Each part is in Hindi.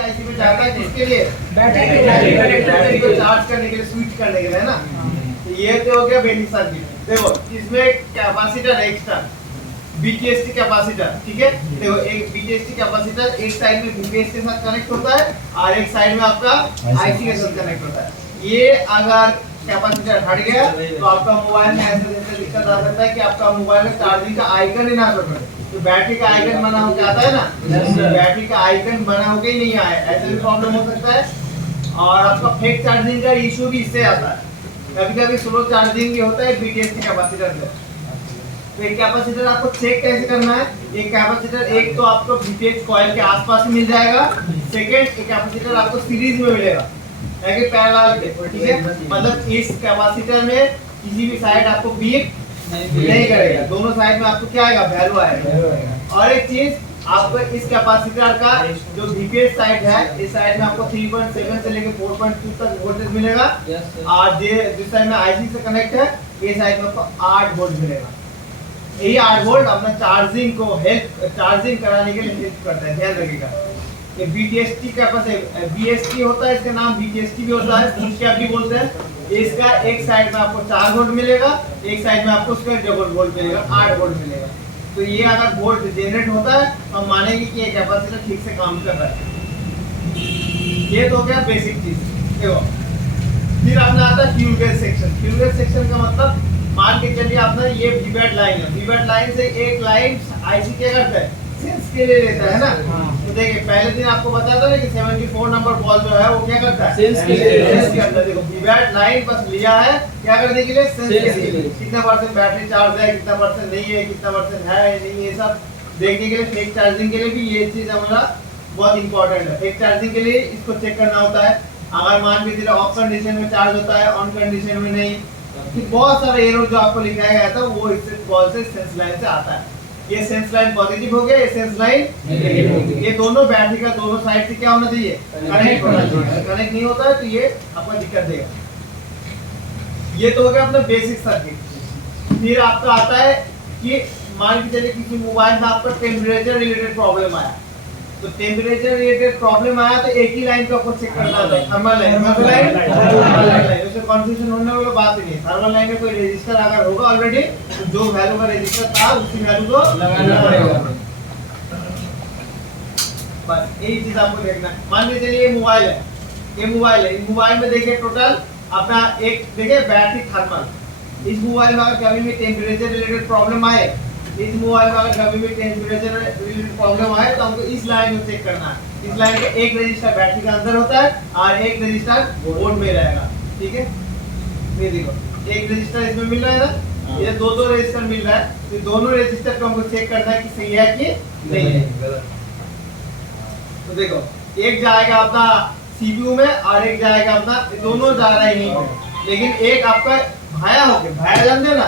आईसी में जाता है किसके लिए? बैटरी को चार्ज करने के लिए, स्विच करने के लिए, है ना। तो ये तो हो गया बेसिक सर्किट। देखो इसमें कैपेसिटर एक्स्ट्रा बीटीएससी कैपेसिटर, ठीक है। देखो एक बीटीएससी कैपेसिटर एक साइड में बीपीएस के साथ कनेक्ट होता है और एक साइड में आपका आईसी के साथ कनेक्ट होता है। ये अगर कैपेसिटर हट गया तो आपका मोबाइल में ऐसे दिक्कत आ सकता है कि आपका मोबाइल में चार्जिंग का आइकन ही ना शो करे। तो बैटरी का आइकन बना होकर आता है ना, बैटरी का आइकन बना होकर ही नहीं आया, ऐसे भी प्रॉब्लम हो सकता है। और आपका फेक चार्जिंग का इशू भी इससे आता है, कभी-कभी स्लो चार्जिंग भी होता है बीटीएससी कैपेसिटर से। तो एक कैपेसिटर आपको चेक कैसे करना है? एक कैपेसिटर एक तो आपको बीटीएच कॉइल के आसपास ही मिल जाएगा, सेकंड एक कैपेसिटर आपको सीरीज में मिलेगा है कि पैरेलल के, ठीक है। मतलब इस कैपेसिटर में किसी भी साइड आपको बीट नहीं करेगा, दोनों साइड में आपको क्या आएगा? वैल्यू आएगा। और एक चीज आपको इस कैपेसिटर का जो बीपीएस साइड है, इस साइड में आपको 3.7 से लेकर 4.2 तक वोल्टेज मिलेगा और जिस साइड में आईसी से कनेक्ट है ये साइड में आपको 8 वोल्ट मिलेगा। ये 8 वोल्ट अपना चार्जिंग को चार्जिंग कराने के लिए हेल्प करता है, ध्यान रखिएगा। ये बीटीएसटी कैपेसिटर बीएसटी होता है, इसका नाम बीटीएसटी भी होता है, फुल कैप भी बोलते हैं। इसका एक साइड में आपको 4 वोल्ट मिलेगा, एक साइड में आपको उसका डबल वोल्ट मिलेगा, 8 वोल्ट मिलेगा। तो ये अगर वोल्ट जनरेट होता है तो हम मानेंगे कि ये कैपेसिटर ठीक से काम कर रहा है। ये तो हो गया बेसिक चीज। देखो फिर अपना आता है fuel gauge section. Fuel gauge section का मतलब मान के चलिए अपना ये वीबैट लाइन है, वीबैट लाइन से एक लाइन आईसी क्या करता है? सेंस के लिए लेता है ना। तो देखिए पहले दिन आपको बताया था ना कि 74 नंबर बॉल जो है वो क्या करता है? सेंस के लिए करता है। देखो वीबैट लाइन बस लिया है क्या करने के लिए? सेंस के लिए। कितना परसेंट बैटरी चार्ज है, कितना परसेंट नहीं है, कितना परसेंट है नहीं, ये सब देखने के लिए। फेक चार्जिंग के लिए भी ये चीज हमारा बहुत इंपॉर्टेंट है। फेक चार्जिंग के लिए इसको चेक करना होता है। अगर मान के चलिए ऑफ कंडीशन में चार्ज होता है, ऑन कंडीशन में नहीं, कि बहुत सारे एरर जो आपको लिखाया गया था वो इससे बॉल से सेंस लाइन से आता है। ये सेंस लाइन पॉजिटिव हो गया, ये सेंस लाइन नेगेटिव हो गया। ये दोनों बैटरी का दोनों साइड से क्या होना चाहिए? कनेक्ट होना चाहिए। कनेक्ट नहीं होता है तो ये आपको दिक्कत देगा। ये तो हो गया अपना बेसिक सर्किट। फिर आपका आता है कि मान के चलिए किसी मोबाइल में आपका टेम्परेचर रिलेटेड प्रॉब्लम आया, तो टेम्परेचर रिलेटेड प्रॉब्लम आया तो एक ही लाइन को आपको चेक करना होता है, थर्मल लाइन। उससे कंफ्यूजन होने वाली बात ही नहीं। थर्मल लाइन में कोई रजिस्टर अगर होगा ऑलरेडी तो जो वैल्यू का रजिस्टर था उसी वैल्यू को लगाना पड़ेगा। बस यही चीज आपको देखना है। मान लीजिए ये मोबाइल है, ये मोबाइल है, इस मोबाइल में देखिए टोटल अपना एक देखिए बैटरी थर्मल। इस मोबाइल में अगर कभी भी टेम्परेचर रिलेटेड प्रॉब्लम आए, इस मोबाइल में अगर कभी भी टेम्परेचर रिलेटेड प्रॉब्लम आए तो हमको इस लाइन में चेक करना है। इस लाइन का एक रजिस्टर बैटरी के अंदर होता है और एक रजिस्टर बोर्ड में रहेगा, ठीक है। ये देखो एक रजिस्टर इसमें मिल रहा है ना, ये दो रजिस्टर मिल रहा है, तो दोनों रजिस्टर को हमको चेक करना है कि सही है कि नहीं है। तो देखो एक जाएगा अपना सीपीयू में और एक जाएगा अपना, दोनों जा रहा है यहीं पे, लेकिन एक आपका भाया होके, भाया जानते हो ना,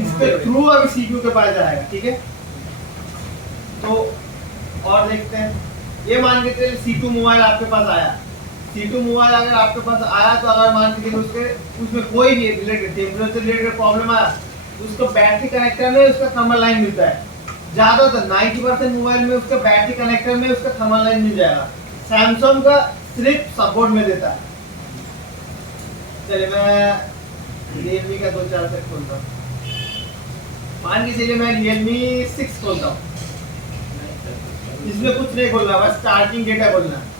इसके थ्रू अभी सीपीयू के पास जाएगा, ठीक है। तो और देखते हैं, ये मान के चलिए सीपीयू मोबाइल आपके पास आया। सीपीयू मोबाइल अगर आपके पास आया तो अगर मान के चलिए उसमें कोई भी रिलेटेड टेम्परेचर रिलेटेड प्रॉब्लम आया तो उसको बैटरी कनेक्टर में उसका थर्मल लाइन मिलता है। ज्यादातर 90% मोबाइल में उसका बैटरी कनेक्टर में उसका थर्मल लाइन मिल जाएगा। सैमसंग का सिर्फ सपोर्ट में देता है। चलिए मैं रियलमी का 2-4 सेट खोलता हूँ। मान के चलिए मैं रियलमी 6 खोलता हूँ, इसमें कुछ नहीं खोलना, बस चार्जिंग डेटा खोलना है।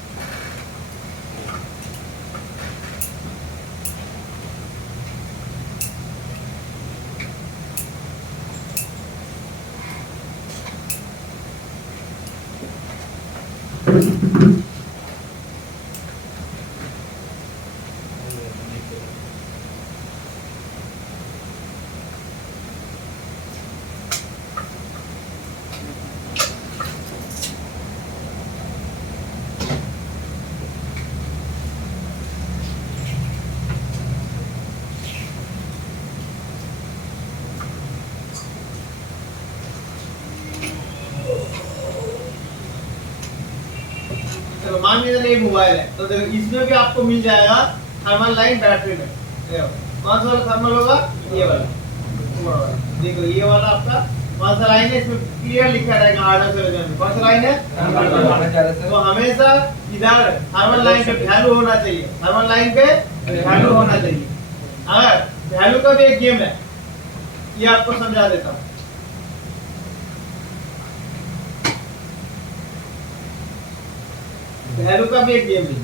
चलो मान लीजिए ये मोबाइल है, तो देखो इसमें भी आपको मिल जाएगा थर्मल लाइन बैटरी में। कौन सा वाला थर्मल होगा? ये वाला। देखो ये वाला आपका कौन सा लाइन है, इसमें क्लियर लिखा रहेगा आर्डर से में कौन सा लाइन है। तो हमेशा इधर थर्मल लाइन पे वैल्यू होना चाहिए, थर्मल लाइन पे वैल्यू होना चाहिए। अगर वैल्यू का भी एक गेम है, ये आपको समझा देता हूँ। वैल्यू का भी एक गेम है,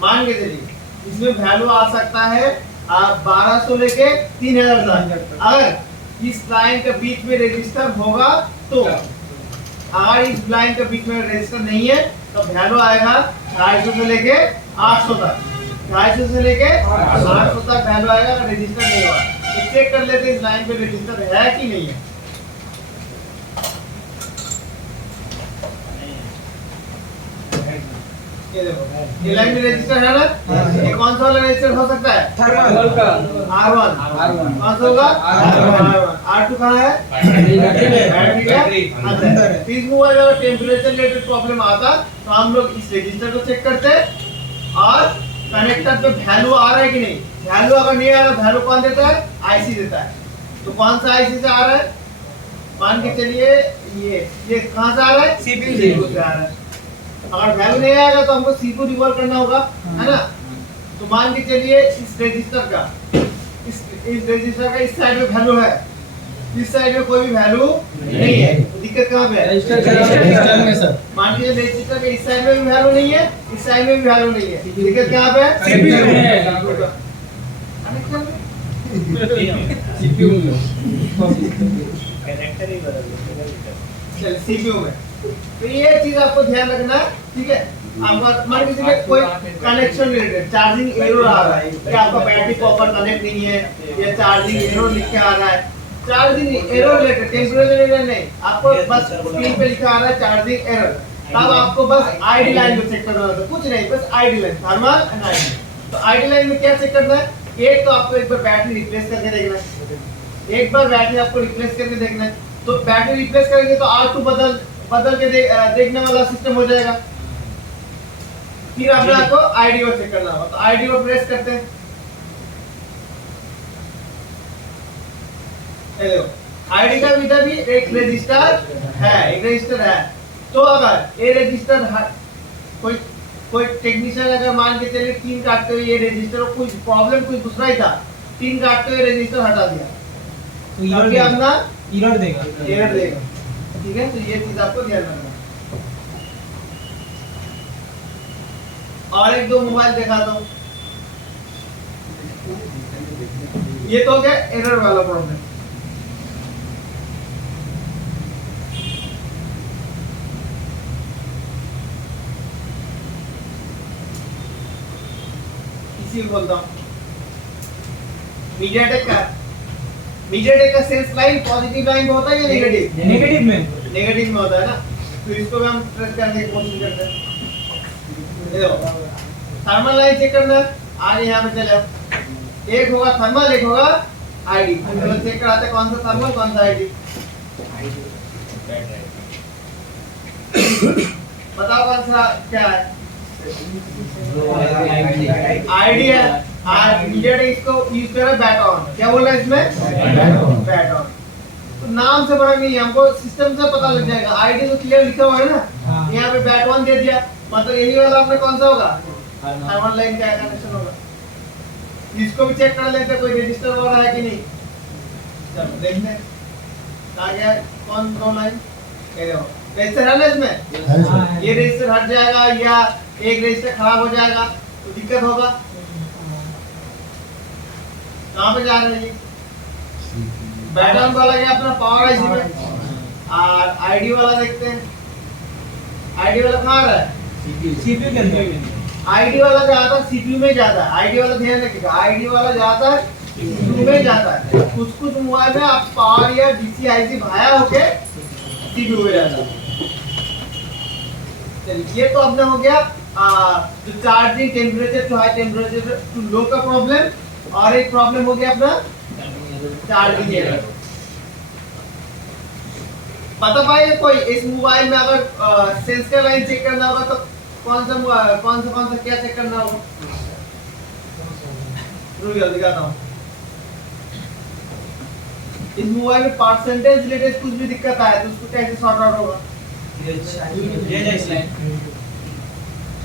मान के चलिए इसमें वैल्यू आ सकता है 1200 लेके 3000 तक। अगर इस लाइन के बीच में रजिस्टर होगा तो, अगर इस लाइन के बीच में रजिस्टर नहीं है तो वैल्यू आएगा 250 से लेके 800 तक, 250 से लेके 800 तक वैल्यू आएगा अगर रजिस्टर नहीं हुआ। तो चेक कर लेते हैं इस लाइन पे रजिस्टर है कि नहीं है। ये देखो, ये लाइन में रजिस्टर है ना, ये कौन सा वाला रजिस्टर हो सकता है? थर्मल का R1, कौन सा होगा? R1, R2 कहाँ है? बैटरी का अंदर। तो इस मोबाइल अगर टेम्परेचर रिलेटेड प्रॉब्लम आता तो हम लोग इस रजिस्टर को चेक करते और कनेक्टर पे वैल्यू आ रहा है कि नहीं। वैल्यू अगर नहीं आ रहा, वैल्यू कौन देता है? आईसी देता है। तो कौन सा आईसी से आ रहा है? मान के चलिए ये कहाँ से आ रहा है? CPU से आ रहा है। अगर वैल्यू नहीं आएगा तो हमको CPU रिवॉल्व करना होगा, है ना। तो मान के चलिए इस रजिस्टर का इस रजिस्टर का इस साइड में वैल्यू है, इस साइड में कोई भी वैल्यू नहीं है। तो दिक्कत कहाँ पे है? रजिस्टर में सर। मान लीजिए रजिस्टर के इस साइड में भी वैल्यू नहीं है, इस साइड में भी वैल्यू नहीं है। दिक्कत कहाँ पे है? CPU में। CPU में कनेक्टर ही बदल दो। चल CPU में। तो ये चीज आपको ध्यान रखना है, ठीक है। आपका मान लीजिए कोई कनेक्शन रिलेटेड चार्जिंग एरर आ रहा है कि आपका बैटरी प्रॉपर कनेक्ट नहीं है या चार्जिंग एरर लिख के आ रहा है। Charging error related temperature error नहीं, आपको बस स्क्रीन पे लिखा आ रहा है चार्जिंग एरर, तब आपको बस आईडी लाइन को चेक करना होता है, कुछ नहीं, बस ID line, thermal and ID. तो आईडी लाइन में क्या चेक करना है? एक तो आपको एक बार बैटरी रिप्लेस करके देखना है, एक बार बैटरी आपको रिप्लेस करके देखना है। तो बैटरी रिप्लेस करेंगे तो R2 बदल के देखने वाला सिस्टम हो जाएगा। फिर आपको आईडी को चेक करना होगा, तो आईडी को प्रेस करते हैं। ये देखो आईडी का इधर भी एक रजिस्टर है, एक रजिस्टर है। तो अगर ये रजिस्टर कोई टेक्नीशियन अगर मान के चलिए 3 काटते हुए ये रजिस्टर को कुछ प्रॉब्लम कुछ दूसरा ही था, 3 काटते हुए रजिस्टर हटा दिया तो अभी अपना एरर देगा। ठीक है। तो ये चीज आपको ध्यान रखना। और एक दो मोबाइल दिखा दो। ये तो हो गया एरर वाला प्रॉब्लम। इसी को बोलता हूँ मीडियाटेक का सेल्स लाइन पॉजिटिव लाइन में होता है या नेगेटिव? नेगेटिव में होता है ना। तो इसको भी हम प्रेस करने की कोशिश करते हैं। देखो थर्मल लाइन चेक करना है, आगे यहाँ पे चले आओ। एक होगा थर्मल, एक होगा आईडी। चलो चेक कराते हैं कौन सा थर्मल कौन सा आईडी। बताओ कौन सा क्या है? आईडी है। मीडियाटेक इसको यूज कर रहा है बैट ऑन। क्या बोल रहा है इसमें? Bat on. तो नाम से बड़ा नहीं, हमको सिस्टम से पता लग जाएगा। आईडी तो क्लियर लिखा हुआ है ना, यहाँ पे बैट ऑन दे दिया, मतलब यही वाला आपने कौन सा होगा? थर्मल लाइन का कनेक्शन होगा। इसको भी चेक कर लेते हैं कोई रजिस्टर हो रहा है कि नहीं। चलो देखते हैं आ गया कौन कौन लाइन। ये देखो रजिस्टर है ना इसमें, ये रजिस्टर हट जाएगा या एक रजिस्टर खराब हो जाएगा तो दिक्कत होगा। कहाँ पे जा रहे हैं? बैटन वाला गया अपना पावर आईसी में, और आईडी वाला देखते हैं। आईडी वाला कहाँ रहा है? सीपीयू के अंदर। आईडी वाला जाता है सीपीयू में जाता है। आईडी वाला ध्यान रखिएगा, आईडी वाला जाता है सीपीयू में जाता है। कुछ मोबाइल में आप पावर या डीसी आईसी भाया होके सीपीयू में जाता है। चलिए ये तो अपना हो गया जो charging temperature too high temperature too low का प्रॉब्लम, और एक प्रॉब्लम हो गया अपना चार्जिंग एरर। बता पाएंगे कोई इस मोबाइल में अगर सेंसर लाइन चेक करना होगा तो कौन सा क्या चेक करना होगा? रुकिए दिखाता हूँ। इस मोबाइल में परसेंटेज रिलेटेड कुछ भी दिक्कत आए तो उसको कैसे सॉर्ट आउट होगा?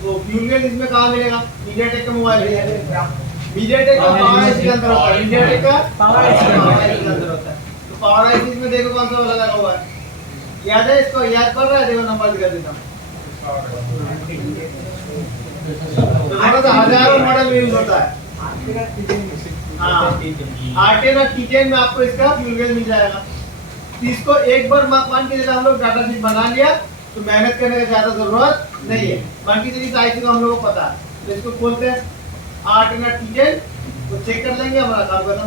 तो फ्यूल गेज इसमें कहाँ मिलेगा? मीडियाटेक का मोबाइल है, मीडियाटेक का पावर आईसी के अंदर होता है, मीडियाटेक का पावर आईसी के अंदर होता है। तो पावर आईसी में देखो कौन सा वाला लगा हुआ है, याद है इसको? याद पड़ रहा है? देखो नंबर दिखा देता हूँ। तो थोड़ा सा हजारों मॉडल में यूज होता है। हाँ, R10 और T10 में आपको इसका फ्यूल गेज मिल जाएगा। तो इसको एक बार मान के चलिए हम लोग डाटा शीट बना लिया तो मेहनत करने की ज्यादा जरूरत नहीं है। मान के चलिए इस आईसी को हम लोग को पता है, तो इसको खोलते हैं R10 और T10 तो चेक कर लेंगे, हमारा काम खत्म।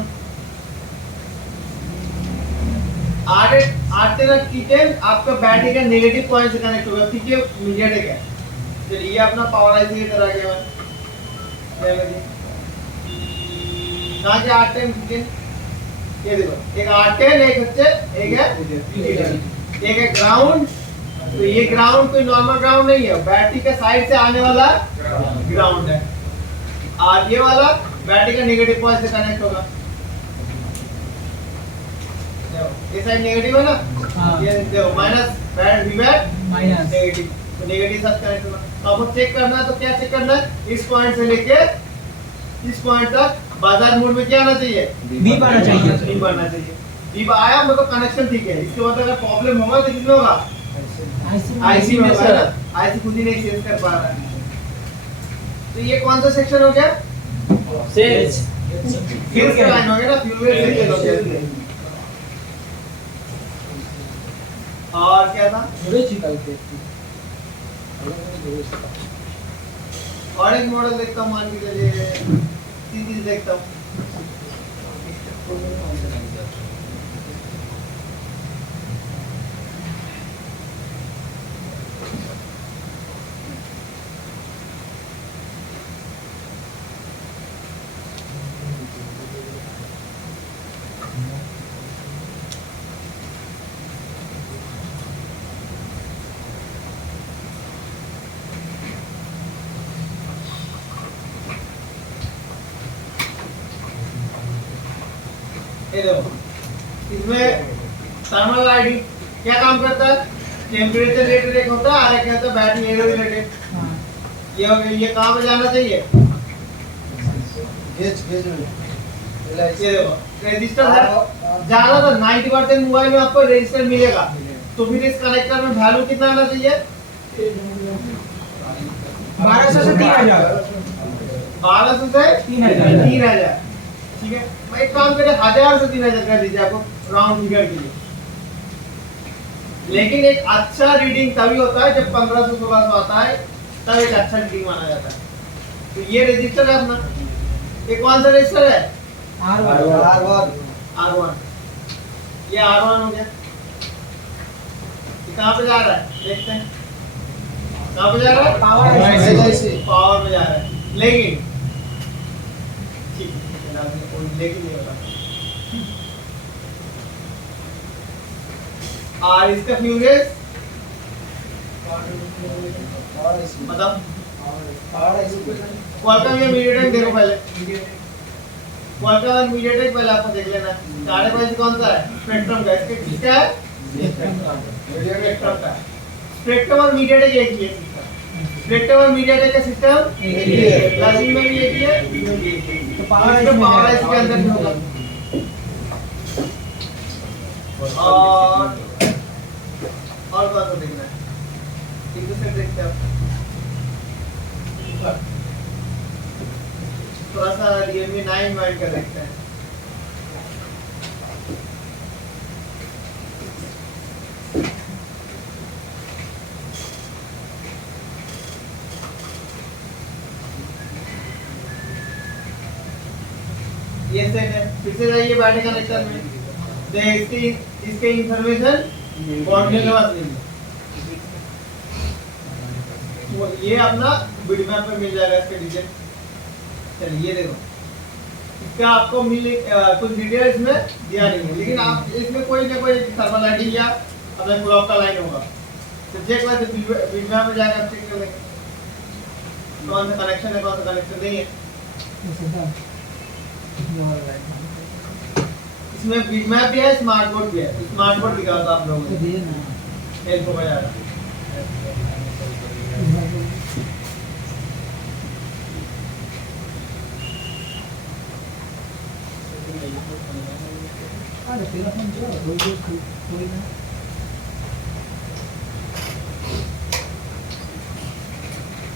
R10 और T10 आपका बैटरी का नेगेटिव पॉइंट से कनेक्ट होगा, ठीक है, मीडियाटेक है। चलिए ये अपना पावर आईसी की तरह आ गया है। कहाँ से R10 T10? ये देखो, एक R10 एक है एक है ग्राउंड। तो ये ग्राउंड कोई नॉर्मल ग्राउंड नहीं है, बैटरी के साइड से आने वाला ग्राउंड है, और ये वाला बैटरी का नेगेटिव पॉइंट से कनेक्ट होगा। ये साइड नेगेटिव है ना, हाँ। ये देखो माइनस बैट माइनस नेगेटिव, तो नेगेटिव साथ कनेक्ट होगा। तो आपको चेक करना है, तो क्या चेक करना है? इस पॉइंट से लेके इस पॉइंट तक बाजार मोड में क्या आना चाहिए? बीप आना चाहिए। बीप आना चाहिए। बीप आया मतलब कनेक्शन ठीक है। इसके बाद अगर प्रॉब्लम होगा तो किसमें होगा? आईसी में होगा ना, आईसी खुद ही नहीं सेंस कर पा रहा है। तो ये कौन सा सेक्शन हो गया? सेल्स फ्यूल का लाइन हो गया ना, फ्यूल वेल सेक्शन हो गया। और क्या था? और एक मॉडल देखता हूँ, मान के चलिए सीरीज देखता हूँ। ये देखो, इसमें थर्मल आईडी क्या काम करता है? टेम्परेचर रिलेटेड एक होता है, और एक होता है बैटरी एरो रिलेटेड। ये हो गया, ये कहाँ पे जाना चाहिए? गेज में ये देखो रजिस्टर है, ज्यादा तो 90% मोबाइल में आपको रजिस्टर मिलेगा। तो फिर इस कनेक्टर में वैल्यू कितना आना चाहिए? 1200 से 3000। 1200 से 3000। ठीक है, मैं एक काम करें 1000 से 3000 कर दीजिए, आपको राउंड फिगर के लिए। लेकिन एक अच्छा रीडिंग तभी होता है जब 1500-1600 आता है, तब एक अच्छा रीडिंग माना जाता है। तो ये रजिस्टर है अपना, ये कौन सा रजिस्टर है? R1 ये R1 हो गया। ये कहाँ पे जा रहा है देखते हैं, कहाँ पे जा रहा है? पावर पावर में जा रहा है। लेकिन ठीक है, लेकिन नहीं होता। और इसका फ्यूज मतलब क्वालकॉम या मीडियाटेक देखो पहले, क्वालकॉम और मीडियाटेक पहले आपको देख लेना। साढ़े पाँच कौन सा है? स्पेक्ट्रम का। इसके किसका है? स्पेक्ट्रम का। स्पेक्ट्रम और मीडियाटेक एक ही है सिस्टम। स्पेक्ट्रम और मीडियाटेक का सिस्टम एक ही है। क्लासिक में भी एक ही है, तो पावर इसके अंदर भी होगा। और कौन सा देखना है? एक दूसरे देखते हैं आप। थोड़ा सा Realme 9 माइंड का देखते हैं। ये सेट है, फिर से जाइए बैटरी कनेक्टर में, इसके इंफॉर्मेशन बॉन्ड के पास नहीं है। तो ये अपना बिटमैप पे मिल जाएगा इसके डिटेल। चलिए ये देखो, इसका आपको कुछ डिटेल इसमें दिया नहीं है, लेकिन आप इसमें कोई ना कोई थर्मल आईडी या अपना क्लॉक का लाइन होगा। तो चेक करके बिटमैप में जाकर आप चेक कर लेंगे कौन सा कनेक्शन है, कौन सा कनेक्शन नहीं है। इसमें बिटमैप भी है, स्मार्ट बोर्ड भी है। स्मार्ट बोर्ड दिखा दो आप लोगों को, हेल्प होगा ज़्यादा।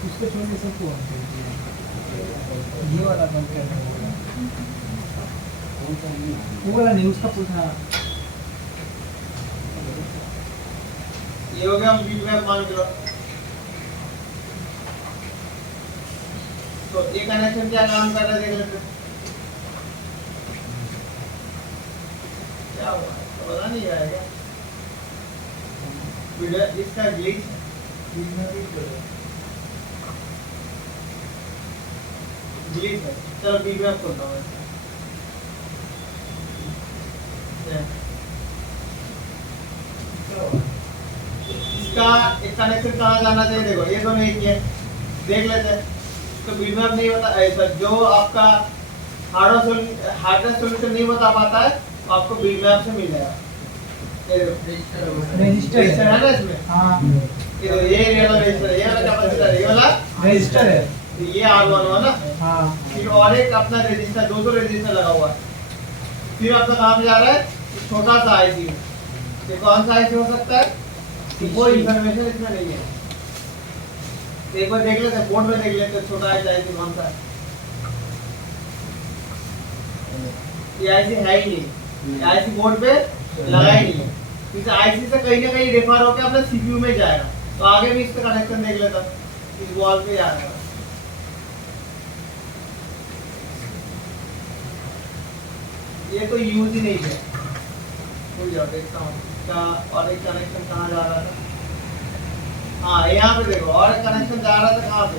उसको छोड़ के सबको ये वाला बंद करना होगा। वो वाला नहीं, उसका पूछना। ये हो गया बीच में मान के लो। तो ये कनेक्शन क्या काम कर रहा है देख लेते हैं। क्या हुआ तो पता नहीं आएगा। वीडियो इसका ग्लिच ग्लिच है। चलो बीच में खोलता हूँ इसका। इसका एक कनेक्शन कहाँ जाना चाहिए देखो, ये दोनों एक ही है, देख लेते हैं। तो बीटमैप नहीं बता ऐसा, जो आपका हार्डवेयर सॉल्यूशन नहीं बता पाता है तो आपको बीटमैप से मिल जाएगा। रजिस्टर है ना इसमें। हाँ, ये वाला रजिस्टर, ये वाला कैपेसिटर, ये वाला रजिस्टर है। तो ये R1 हुआ ना। हाँ, फिर और एक अपना रजिस्टर, दो रजिस्टर लगा हुआ है। फिर आपका कहाँ पे जा रहा है, छोटा सा आईसी। ये कौन सा आईसी हो सकता है, कोई इंफॉर्मेशन इसमें नहीं है। एक बार देख लेते हैं, बोर्ड में देख लेते हैं छोटा आईसी कौन सा है। ये आईसी है ही नहीं, आईसी बोर्ड पे लगा ही नहीं है। इस आईसी से कहीं ना कहीं रेफर होकर अपने सीपीयू में जाएगा। तो आगे भी इसका कनेक्शन देख लेता, इस वॉल पे आ जाएगा। ये तो यूज ही नहीं है। भूल जाओ, देखता हूँ इसका और एक कनेक्शन कहाँ जा रहा था। हाँ, यहाँ पे देखो और एक कनेक्शन जा रहा था कहाँ पे,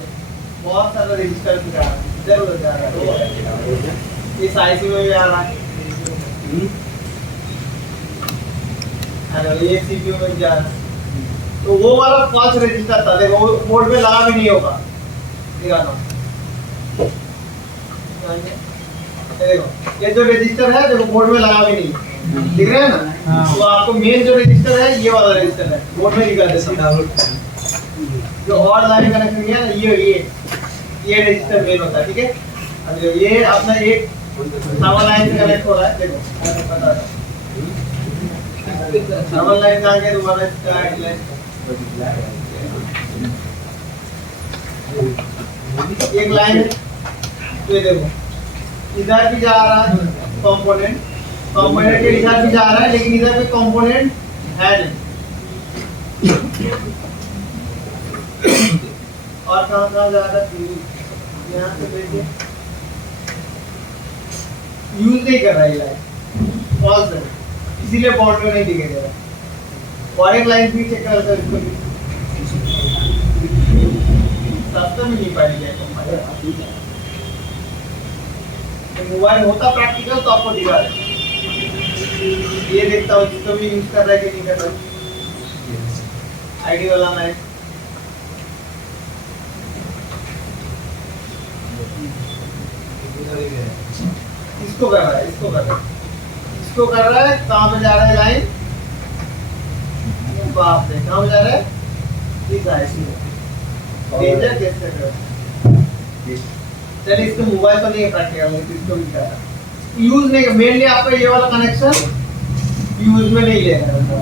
बहुत सारा रजिस्टर पे जा रहा है, जरूर जा रहा है। इस आईसी में भी आ रहा है, ये सीपीयू में जा रहा है। तो वो वाला फॉल्स रजिस्टर था, देखो वो बोर्ड पे लगा भी नहीं होगा। दिखाता हूँ, देखो ये जो रजिस्टर है देखो बोर्ड में लगा भी नहीं, दिख रहा है ना। हाँ। तो आपको मेन जो रजिस्टर है ये वाला रजिस्टर है, बोर्ड में दिखा देता हूँ। जो और लाइन कनेक्शन किया ना, ये रजिस्टर मेन होता है, ठीक है। अब ये अपना एक डबल लाइन से कनेक्ट हो रहा है, देखो डबल लाइन कहाँ गया दोबारा, स्टार्ट लाइन एक लाइन है। तो ये देखो इधर भी जा रहा है कंपोनेंट के इधर भी जा रहा है, लेकिन इधर पे कंपोनेंट है नहीं। और कहाँ जा रहा है, यहाँ से देखिए यूज नहीं कर रहा है लाइन, फॉल्स है, इसीलिए बॉन्ड में नहीं दिखेगा। और एक लाइन भी चेक कर सकते हो, सस्ता में नहीं पाएंगे मोबाइल होता प्रैक्टिकल तो आपको दिखा रहे। ये देखता हूँ जिसको भी यूज कर रहा है कि नहीं कर रहा है, आईडी वाला मैं इसको कर रहा है, इसको कर रहा है। कहाँ पे जा रहा है लाइन, बाप रे कहाँ पे जा रहा है, इस आईसी में। चलिए इसको मोबाइल तो नहीं है प्रैक्टिकल, इसको भी क्या यूज नहीं, मेनली आपका ये वाला कनेक्शन यूज में नहीं ले रहा है।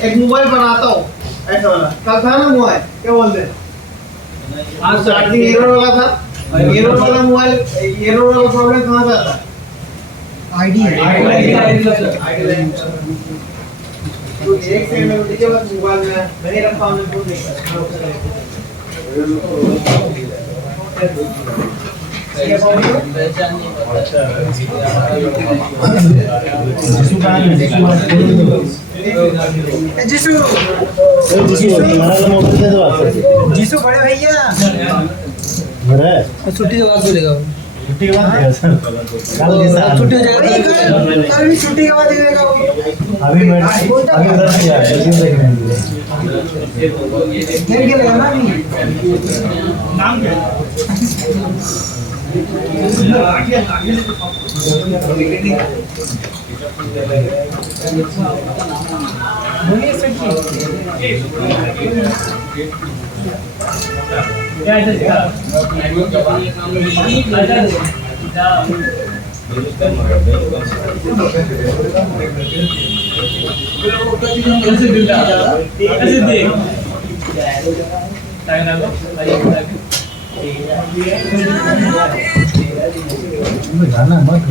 एक मोबाइल बनाता हूँ ऐसा वाला, कल था ना मोबाइल, क्या बोलते हैं आज चार्जिंग एरर वाला था। एरर वाला मोबाइल, एरर वाला प्रॉब्लम कहाँ पे आता है, आईडी है। तो एक सेकंड में देखिए, बस मोबाइल में नहीं रखा हमने, तो नहीं कर जीसू बड़े भैया छुट्टी के बाद बोलेगा, छुट्टी के बाद देगा सर, छुट्टी हो जाएगा, कल भी छुट्टी के बाद देगा वो। अभी उधर से जा रहे हैं, देख के लगा ना अभी। नाम क्या बोलिए सर जी। जाना मत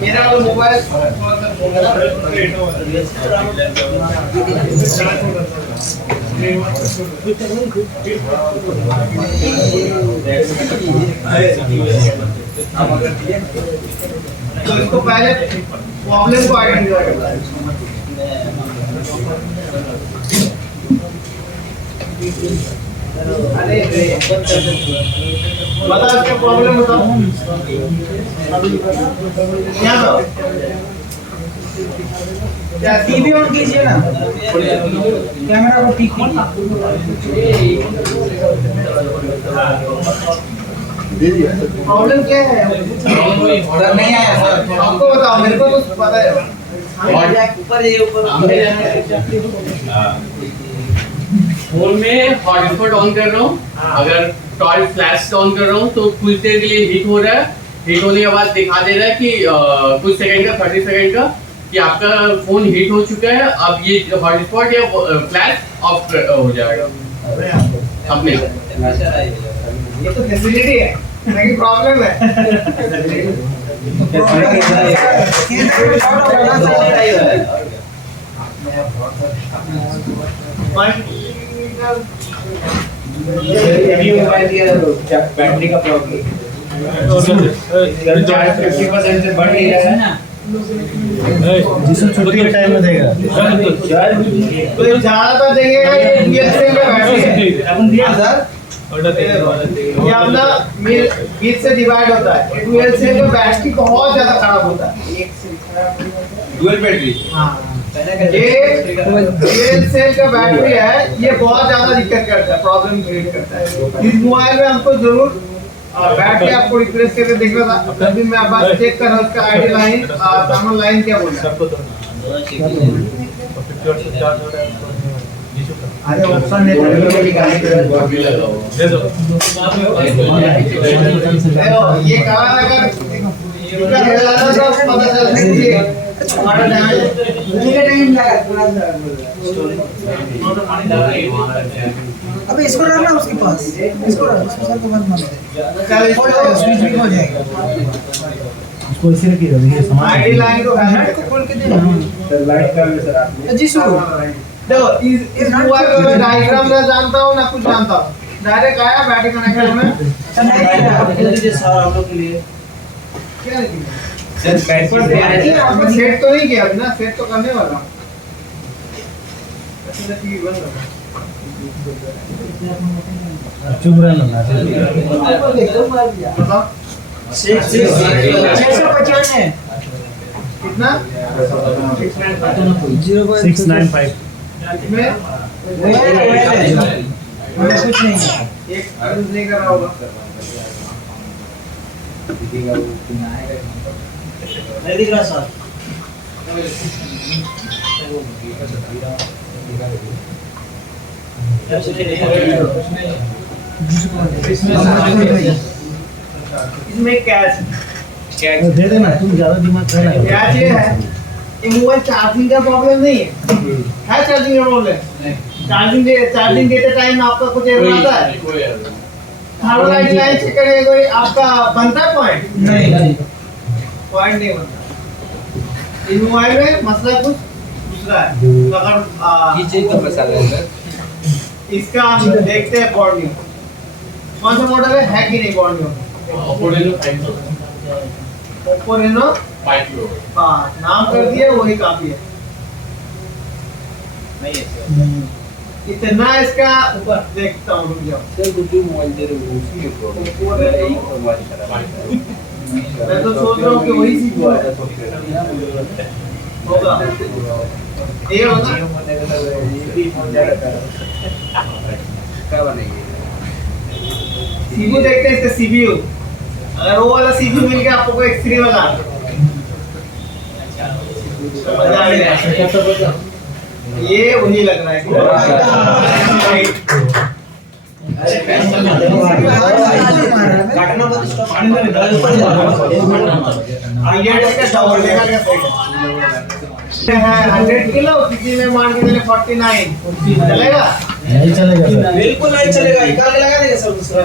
मेरा वाला मोबाइल तो इसको पहले प्रॉब्लम को आइडेंटिफाई करना है। अरे बता इसका प्रॉब्लम बताओ क्या था? क्या टीवी ऑन कीजिए ना, कैमरा को ठीक प्रॉब्लम क्या है? ऑर्डर नहीं आया सर। आपको बताओ, मेरे को तो पता है। ऊपर जाइए, ऊपर फोन में हॉटस्पॉट ऑन कर रहा हूँ, अगर टॉर्च फ्लैश ऑन कर रहा हूँ तो कुछ देर के लिए हीट हो रहा है। हीट होने के बाद दिखा दे रहा है कि कुछ सेकंड का 30 सेकंड का कि आपका फोन हीट हो चुका है। अब ये हॉटस्पॉट या फ्लैश ऑफ हो जाएगा अपने। ये तो फैसिलिटी है, लेकिन प्रॉब्लम है। बैटरी का प्रॉब्लम चार्ज 50% से बढ़ नहीं रहा है ना, जिसको छुट्टी के टाइम में देगा तो ज्यादा देंगे ये डीएसएल में बैटरी है। अपन दिया सर ये अपना बीच से डिवाइड होता है। डुअल सेल का बैटरी बहुत ज्यादा खराब होता है। Dual battery. हाँ, ये डुअल सेल का बैटरी है, ये बहुत ज्यादा दिक्कत करता है, प्रॉब्लम क्रिएट करता है। इस मोबाइल में हमको जरूर बैटरी आपको रिप्लेस करके देखना था। अभी मैं बस चेक कर रहा हूँ उसका आईडी लाइन, सामान लाइन क्या बोल रहा है। अरे ऑप्शन नहीं था, ये काला लगा इसका हेलाना था, पता चलता है कि हमारा डैमेज टाइम लगा थोड़ा सा। अबे इसको डालना उसके पास, इसको डाल, इसको सर को मत मार दे, हो जाएगा, स्विच भी हो जाएगा। उसको इसी रखिएगा, देखिए सामान आईडी लाइन को लाइट को खोल के देना लाइट का सर आप जी सर। देखो इस मोबाइल का मैं डायग्राम ना जानता हूँ ना कुछ जानता हूँ, डायरेक्ट आया बैटरी कनेक्टर में सर आप लोग के लिए क्या लिखा सर बैटरी ये आपने सेट तो नहीं किया अभी ना, सेट तो करने वाला हूँ। अच्छा टीवी बंद कर चुप रहना ना बताओ 695 कितना 695 में कुछ नहीं है। एक यूज नहीं कर रहा होगा। नहीं दिख रहा सर। इसमें कैच दे देना, तुम ज्यादा दिमाग खा रहे हो। कैच ये है, ये मोबाइल चार्जिंग का प्रॉब्लम नहीं है। है चार्जिंग का प्रॉब्लम? चार्जिंग देते टाइम आपका कुछ एरर आता है? थर्ड लाइन चेक करेंगे, कोई आपका बनता है पॉइंट? नहीं। पॉइंट नहीं बनता। इस मोबाइल में मसला कुछ दूसरा है। तो अगर इसका हम देखते हैं बॉर्नियो, कौन सा मॉडल है कि नहीं बॉर्नियो? Oppo Reno 5 Pro। Oppo Reno 5 Pro। हाँ, नाम कर दिया वही काफी है। इतना इसका ऊपर देखता हूँ, रुक जाओ। मैं तो सोच रहा हूँ कि वही सीख होगा। ये होगा सीपीयू देखते हैं, इसका सीपीयू। अगर वो वाला सीपीयू मिल गया आपको, X3 वाला मजा आ गया। ये वही लग रहा है। काटना मत इसको। है 100 किलो, किसी में मान के चले 49 चलेगा? नहीं चलेगा सर। बिल्कुल नहीं चलेगा, निकाल के लगा देंगे सर दूसरा।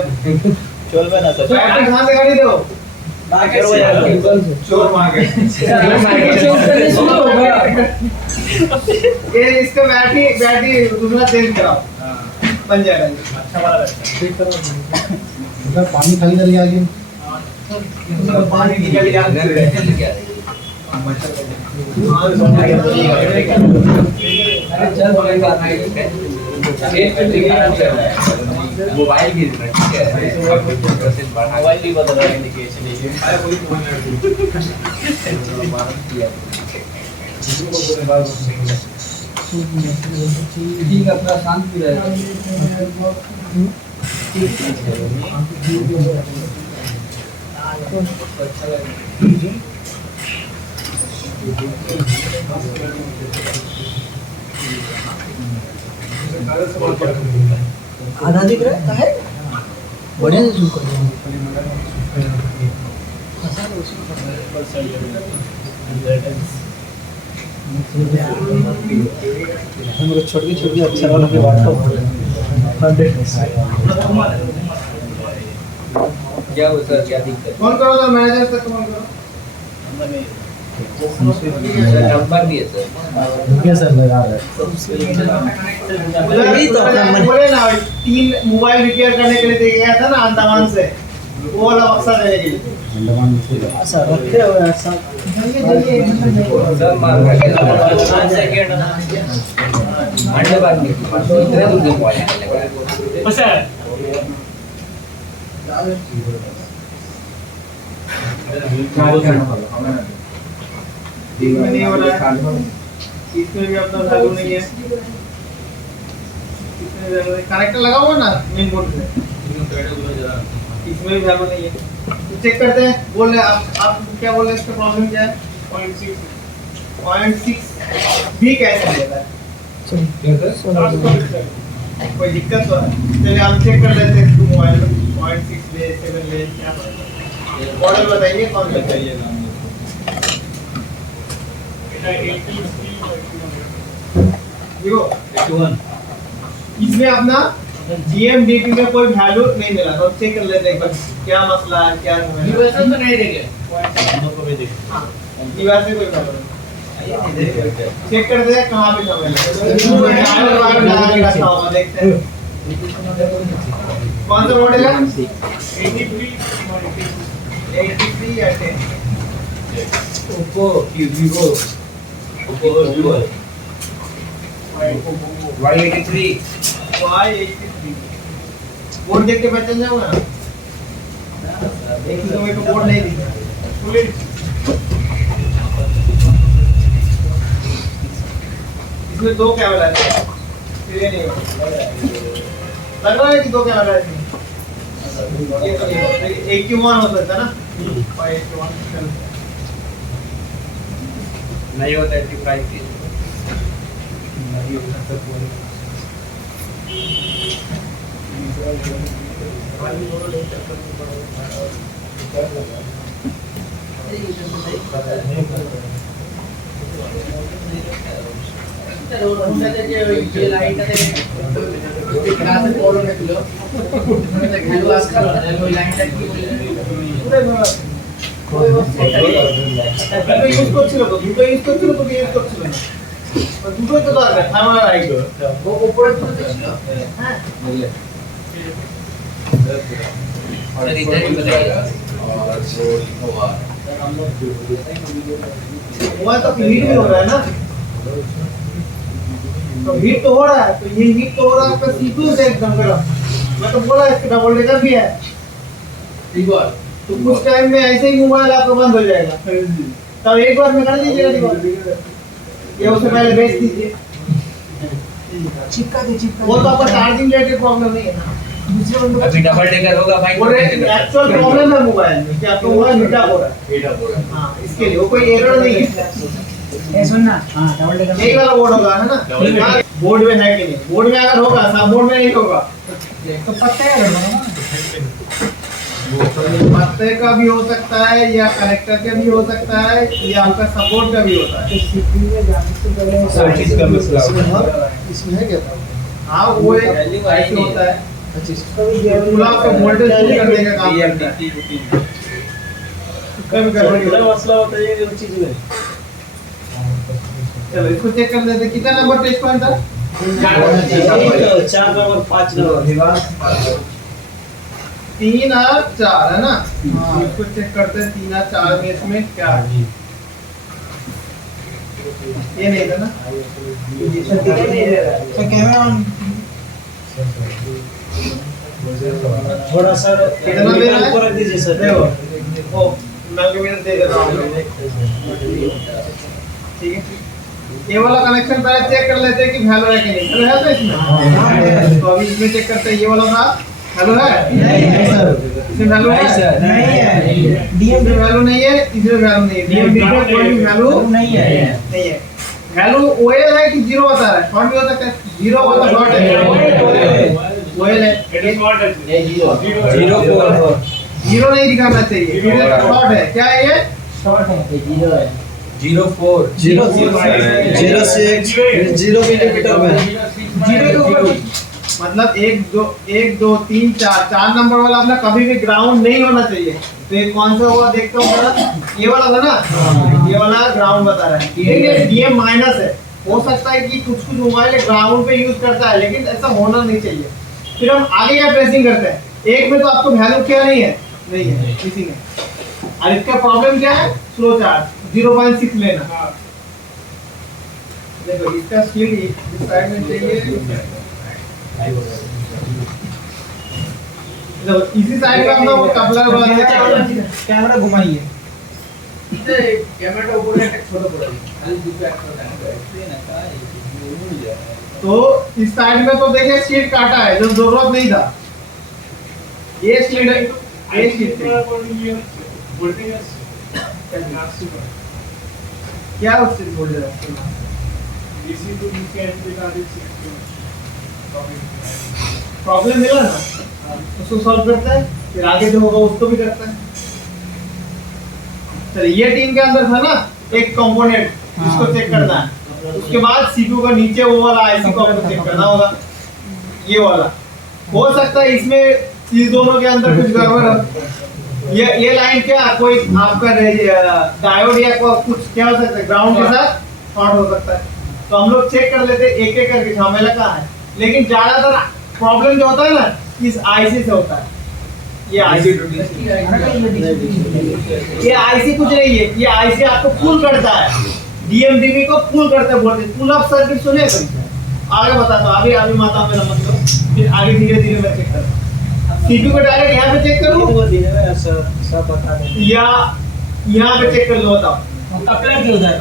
चल बना सर। बैटरी कहां से गाड़ी दो? चोर मार गए। ये इसका बैटरी दूसरा चेंज कराओ, बन जाएगा। अच्छा वाला ठीक करो। इधर पानी खाली करके आगे। पानी निकल गया। मोबाइल की ठीक है, मोबाइल ही बदल रहा है इंडिकेशन। ठीक है, अपना शांत भी रहेगा। आधा दिख रहा है, बढ़िया से जूम कर हम छोटी छोटी अच्छा वाला पे बात क्या हो सर, क्या दिक्कत? फोन करो तो मैनेजर से फोन करो। नंबर भी है सर। क्या सर लगा रहा है? बोले ना 3 मोबाइल रिपेयर करने के लिए दे गया था ना अंडमान से, वो वाला बक्सा देने के लिए। अंडमान से सर रखे हुए हैं सब। सर मार के 5 सेकंड अंडमान इतने दूर मोबाइल लगा। बस है। इसमें नहीं हो रहा है, इसमें भी अपना वैल्यू नहीं है। कनेक्टर लगा हुआ ना मेन बोर्ड पे, इसमें भी वैल्यू नहीं है। तो चेक करते हैं, बोल रहे आप क्या बोल रहे हैं, इसका प्रॉब्लम क्या है? 0.6 भी कैसे दे रहा है? कोई दिक्कत तो है? चलिए हम चेक कर लेते हैं मोबाइल में 0.6 ले 7 ले क्या मॉडल बताइए, कौन सा चाहिए? इसमें अपना GMDP में कोई वैल्यू नहीं मिला, तो चेक कर लेते हैं क्या मसला है, क्या यूएसएल तो नहीं देंगे। हाँ, दीवार से कोई वैल्यू नहीं। चेक करते हैं कहाँ पे रखा होगा, देखते हैं कौन सा मॉडल है? 83 या 10? Oppo, Vivo, Oppo Y83। Y83 board देख के पहचान जाऊंगा ना? तो मेरे को बोर्ड नहीं दिख रहा। इसमें 2 कैमरा है, ये नहीं लग रहा है कि 2 कैमरा है इसमें। 81 हो सकता है ना, 81 नहीं होता 85 की यूज করছিল তো, দুটো ইউজ করছিল তো, ইউজ করছিল না, দুটোই তো দরকার, থার্মাল রাইট ও উপরে দুটো ছিল। হ্যাঁ और इधर ही बताइएगा और वहाँ तो हीट भी हो रहा है ना, तो हीट तो हो रहा है, तो ये हीट तो हो रहा है आपका C2 से एकदम गर्म। मैं तो बोला इसके डबल डेकर भी है, दीवार तो कुछ टाइम में ऐसे ही मोबाइल आपका बंद हो जाएगा, तब एक बार में कर दीजिएगा दीवार, ये उससे पहले बेच दीजिए। चिपका दे चिपका वो तो आपका चार्जिंग रिलेटेड प्रॉब्लम नहीं है ना, दूसरे बंदे अभी डबल डेकर होगा भाई वो एक्चुअल प्रॉब्लम है मोबाइल में, क्या आपका मोबाइल हीट अप हो रहा है। हाँ, इसके लिए वो कोई एरर नहीं है। ए सुन ना, हाँ डबल डेकर यही वाला बोर्ड होगा है ना, बोर्ड में है कि नहीं, बोर्ड में अगर होगा सब बोर्ड में नहीं होगा, तो पत्ते का करना है ना, पत्ते का भी हो सकता है या कनेक्टर का भी हो सकता है या आपका सपोर्ट का भी होता है। सीपीयू में जाने से पहले इसमें है क्या था? हाँ वो एक ऐसे होता है, पूरा आपका वोल्टेज शुरू कर देगा काम करता है। कभी गड़बड़ी मसला होता है ये चीज में। चलो इसको चेक कर लेते हैं, कितना नंबर टेस्ट पॉइंट था? 4 नंबर 5 नंबर 3 और 4 है ना, तो इसको चेक करते हैं 3 और 4 में इसमें क्या है। ये नहीं था ना, तो कैमरा ऑन थोड़ा सा कितना दे रहा है? ऊपर रख दीजिए सर। देखो वो मल्टीमीटर दे देता हूँ, ठीक है। ये वाला कनेक्शन पहले चेक कर लेते हैं कि वैल्यू है कि नहीं, वैल्यू है तो इसमें, तो अभी इसमें चेक करते हैं, ये वाला था वैल्यू है, नहीं है सर, इसमें वैल्यू है, नहीं है, इसमें वैल्यू नहीं है, इसमें वैल्यू नहीं है, डीएमडी में कोई भी वैल्यू नहीं है, नहीं है। वैल्यू ओएल है कि जीरो बता रहा है, शॉर्ट भी हो सकता है, जीरो बता शॉर्ट है, ओएल है, जीरो नहीं दिखाना चाहिए, शॉर्ट है, क्या है ये? शॉर्ट है, 04 0 मिलीमीटर में जीरो के ऊपर मतलब 1 2 3 4 नंबर वाला अपना कभी भी ग्राउंड नहीं होना चाहिए। तो ये कौन सा होगा देखते हो मेरा, ये वाला था ना, ये वाला ग्राउंड बता रहा है, ये डीएम माइनस है। हो सकता है कि कुछ मोबाइल ग्राउंड पे यूज करता है, लेकिन ऐसा होना नहीं चाहिए। फिर हम आगे क्या प्रेसिंग करते हैं, एक में तो आपको वैल्यू क्या नहीं है, नहीं है किसी में, और इसका प्रॉब्लम क्या है, स्लो चार्ज 0.6 लेना। देखो इसका स्पीड इस साइड में चाहिए, देखो इसी साइड का अपना कपलर वाला कैमरा घुमाइए, कैमरा ऊपर एक छोटा पड़ा है, खाली दूसरा एक्स्ट्रा है। तो इस साइड में तो देखिए शीट काटा है जो जरूरत नहीं था, ये शीट है, ये शीट क्या उससे बोल रहा है, प्रॉब्लम मिला ना, उसको सॉल्व करता है, फिर आगे जो होगा उसको भी करता है। चलिए ये टीम के अंदर था ना एक कंपोनेंट जिसको चेक करना है, उसके बाद सीपीयू का नीचे वो वाला आईसी को आपको चेक करना होगा, ये वाला। हो सकता है इसमें इस दोनों के अंदर कुछ गड़बड़ है, ये लाइन क्या कोई आपका डायोड या कुछ क्या हो सकता है, ग्राउंड के साथ शॉर्ट हो सकता है। तो हम लोग चेक कर लेते एक एक करके झमेला कहाँ है, लेकिन ज्यादातर प्रॉब्लम जो होता है ना इस आईसी से होता है। ये आईसी कुछ नहीं है, ये आईसी आपको पुल करता है, डीएमडीबी को पुल करता है, बोलते पुल अप सर्किट सुने आगे बताता हूँ, अभी माता मेरा मतलब, फिर आगे धीरे धीरे मैं चेक करता हूँ। सीपीयू को डायरेक्ट यहाँ पे चेक करूँ सब बता दें। या यहाँ पे चेक कर लो, बताओ। कपड़ा क्यों होता है,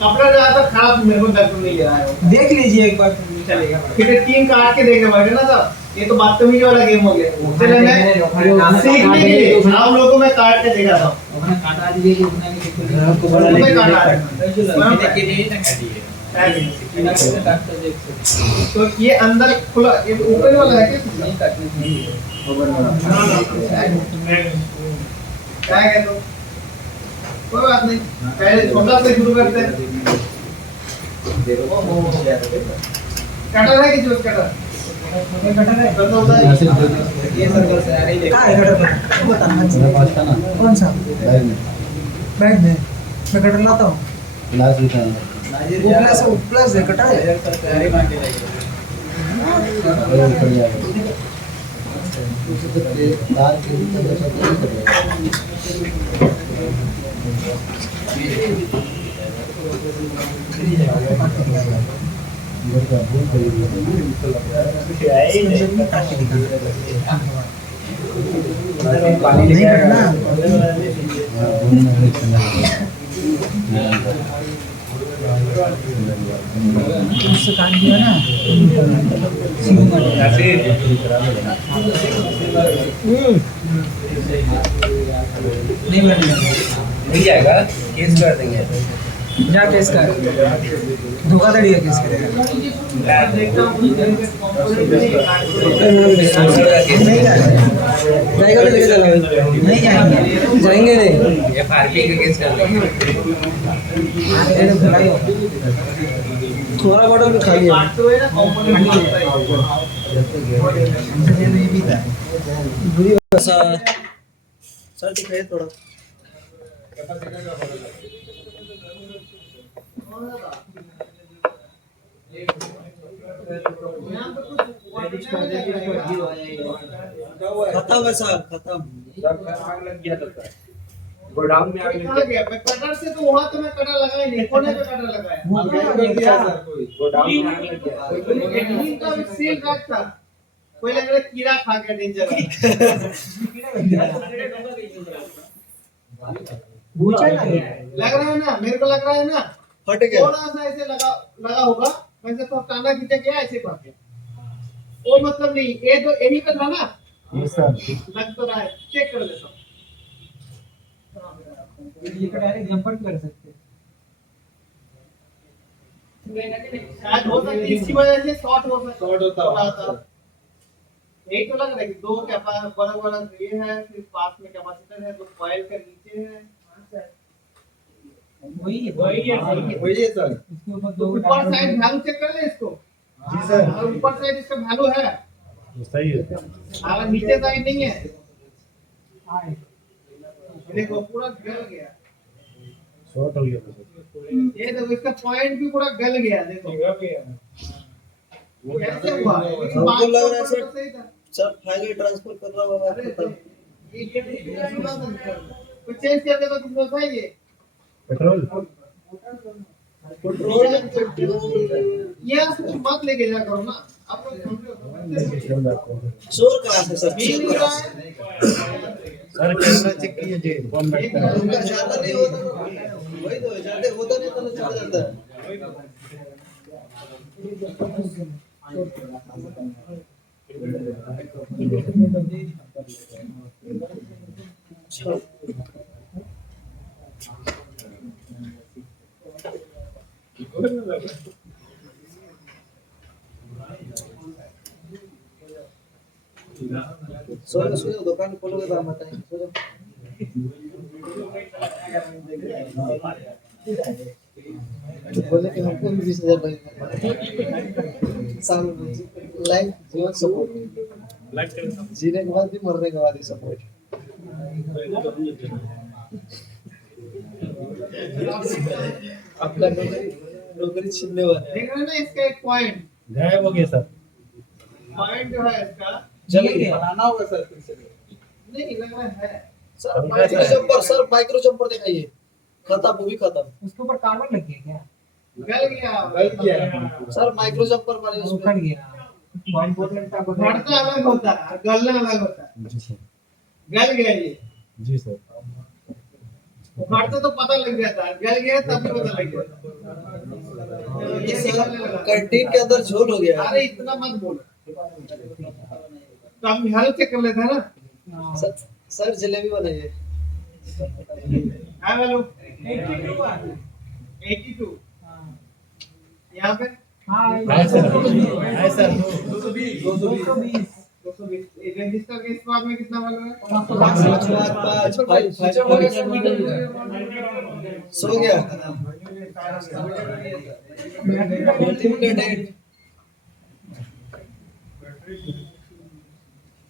कपड़ा ज्यादा खराब मेरे को डर नहीं ले रहा है, देख लीजिए एक बार, चलेगा। फिर 3 काट के देखने बैठे ना साहब, ये तो बदतमीजी वाला गेम हो गया। चलो मैं सीखने के लिए आप लोगों को मैं काट के दिखाता हूँ। अपना काटा दीजिए कि उतना भी तुम्हें काटा है। तो ये अंदर खुला, ये ऊपर वाला है क्या? नहीं काटने नहीं क्या कहते हो? कोई बात नहीं, पहले छोटा से शुरू करते हैं। कटर है कि जो कटर? कटर है। कटर होता है। ये सर्कल से आ रही है। कहाँ है कटर? बता। कौन सा? बैग में। मैं कटर लाता हूँ। वो प्लस है कटर है। तैयारी मार के लाइए। नहीं कटना। उससे काट दिया ना। नहीं बैठेगा। नहीं जाएगा, केस कर देंगे। जा केस कर। धोखाधड़ी है केस करेगा। नहीं जाएगा तो लेके चला। नहीं जाएंगे। जाएंगे नहीं। FRP का केस कर देंगे। थोड़ा बॉटल भी खा लिया। सर दिखाइए थोड़ा। खत्म है सर, खत्म। आग लग गया था सर। गोडाउन में आग लग कहाँ गया? मैं कटर से तो वहाँ तो मैं कटर लगाया नहीं, कोने पे कटर लगाया। गोडाउन में आग लग गया। नीम का भी सील रख था। कोई लग रहा है कीड़ा खा गया डेंजर। लग रहा है ना, मेरे को लग रहा है ना, फट गया। थोड़ा सा ऐसे लगा होगा, वैसे तो टाना खींचा गया ऐसे कर गया। वो मतलब नहीं, ये तो यही पे था ना। लग तो रहा है, चेक कर लेता हूँ। ये तो डायरेक्ट जंपर कर सकते हैं। शायद हो सकता है इसकी वजह से शॉर्ट हो सकता है। शॉर्ट होता है। यही तो लग रहा है कि दो बड़ा ये है, फिर पास में कैपेसिटर है, तो कॉइल के नीचे है। वही है सर। इसके ऊपर दो ऊपर साइड वैल्यू चेक कर ले इसको। जी सर। और ऊपर साइड इसका वैल्यू है, सही है। और नीचे साइड नहीं है। देखो पूरा गल गया। शॉर्ट हो गया। ये देखो इसका पॉइंट भी पूरा गल गया। देखो कैसे हुआ? हमको लग रहा है सर सही था। सर फाइल ट्रांसफर कर रहा होगा। अरे ये चेंज कर दे तो कितना था ये? पेट्रोल ये मत लेके जा करो ना आप लोग। शोर कहाँ से सर? मिल नहीं रहा है। सर कैमरा चेक कीजिए कौन बैठता है। उनका ज्यादा नहीं होता, वही तो ज्यादा होता नहीं तो चला जाता है। सो दुकान खोलोगे तो हम बताएंगे। बोले कि हमको भी 20,000 लगेगा साल में। लाइफ जीवन सपोर्ट, जीने के बाद भी मरने के बाद ही सपोर्ट। आपका नौकरी छीनने वाला है। देख रहे हैं ना इसका एक पॉइंट। गायब हो गया सर। पॉइंट जो है इसका चल गया। बनाना होगा सर फिर से। नहीं लग रहा है। सर माइक्रो जंपर दिखाइए। खत्म, वो भी खत्म। उसके ऊपर कार्बन लग गया क्या? गल गया। सर माइक्रो जंपर वाले वो उसमें फट गया। 1% का फटना अलग होता है, गलना अलग होता है। जी सर। गल गया ये। जी सर। फटता तो पता लग जाता है, गल गया तब भी पता लग जाता है। कैंटीन के अंदर झोल हो गया। अरे इतना मत बोल। तो आप यहाँ चेक कर लेते हैं ना। सर जलेबी बनाइए। हाँ वैल्यू 82 आ रहा है। 82 हाँ यहाँ पे हाँ सर 220 रजिस्टर के इस बार में कितना वाला है? 5 सो गया।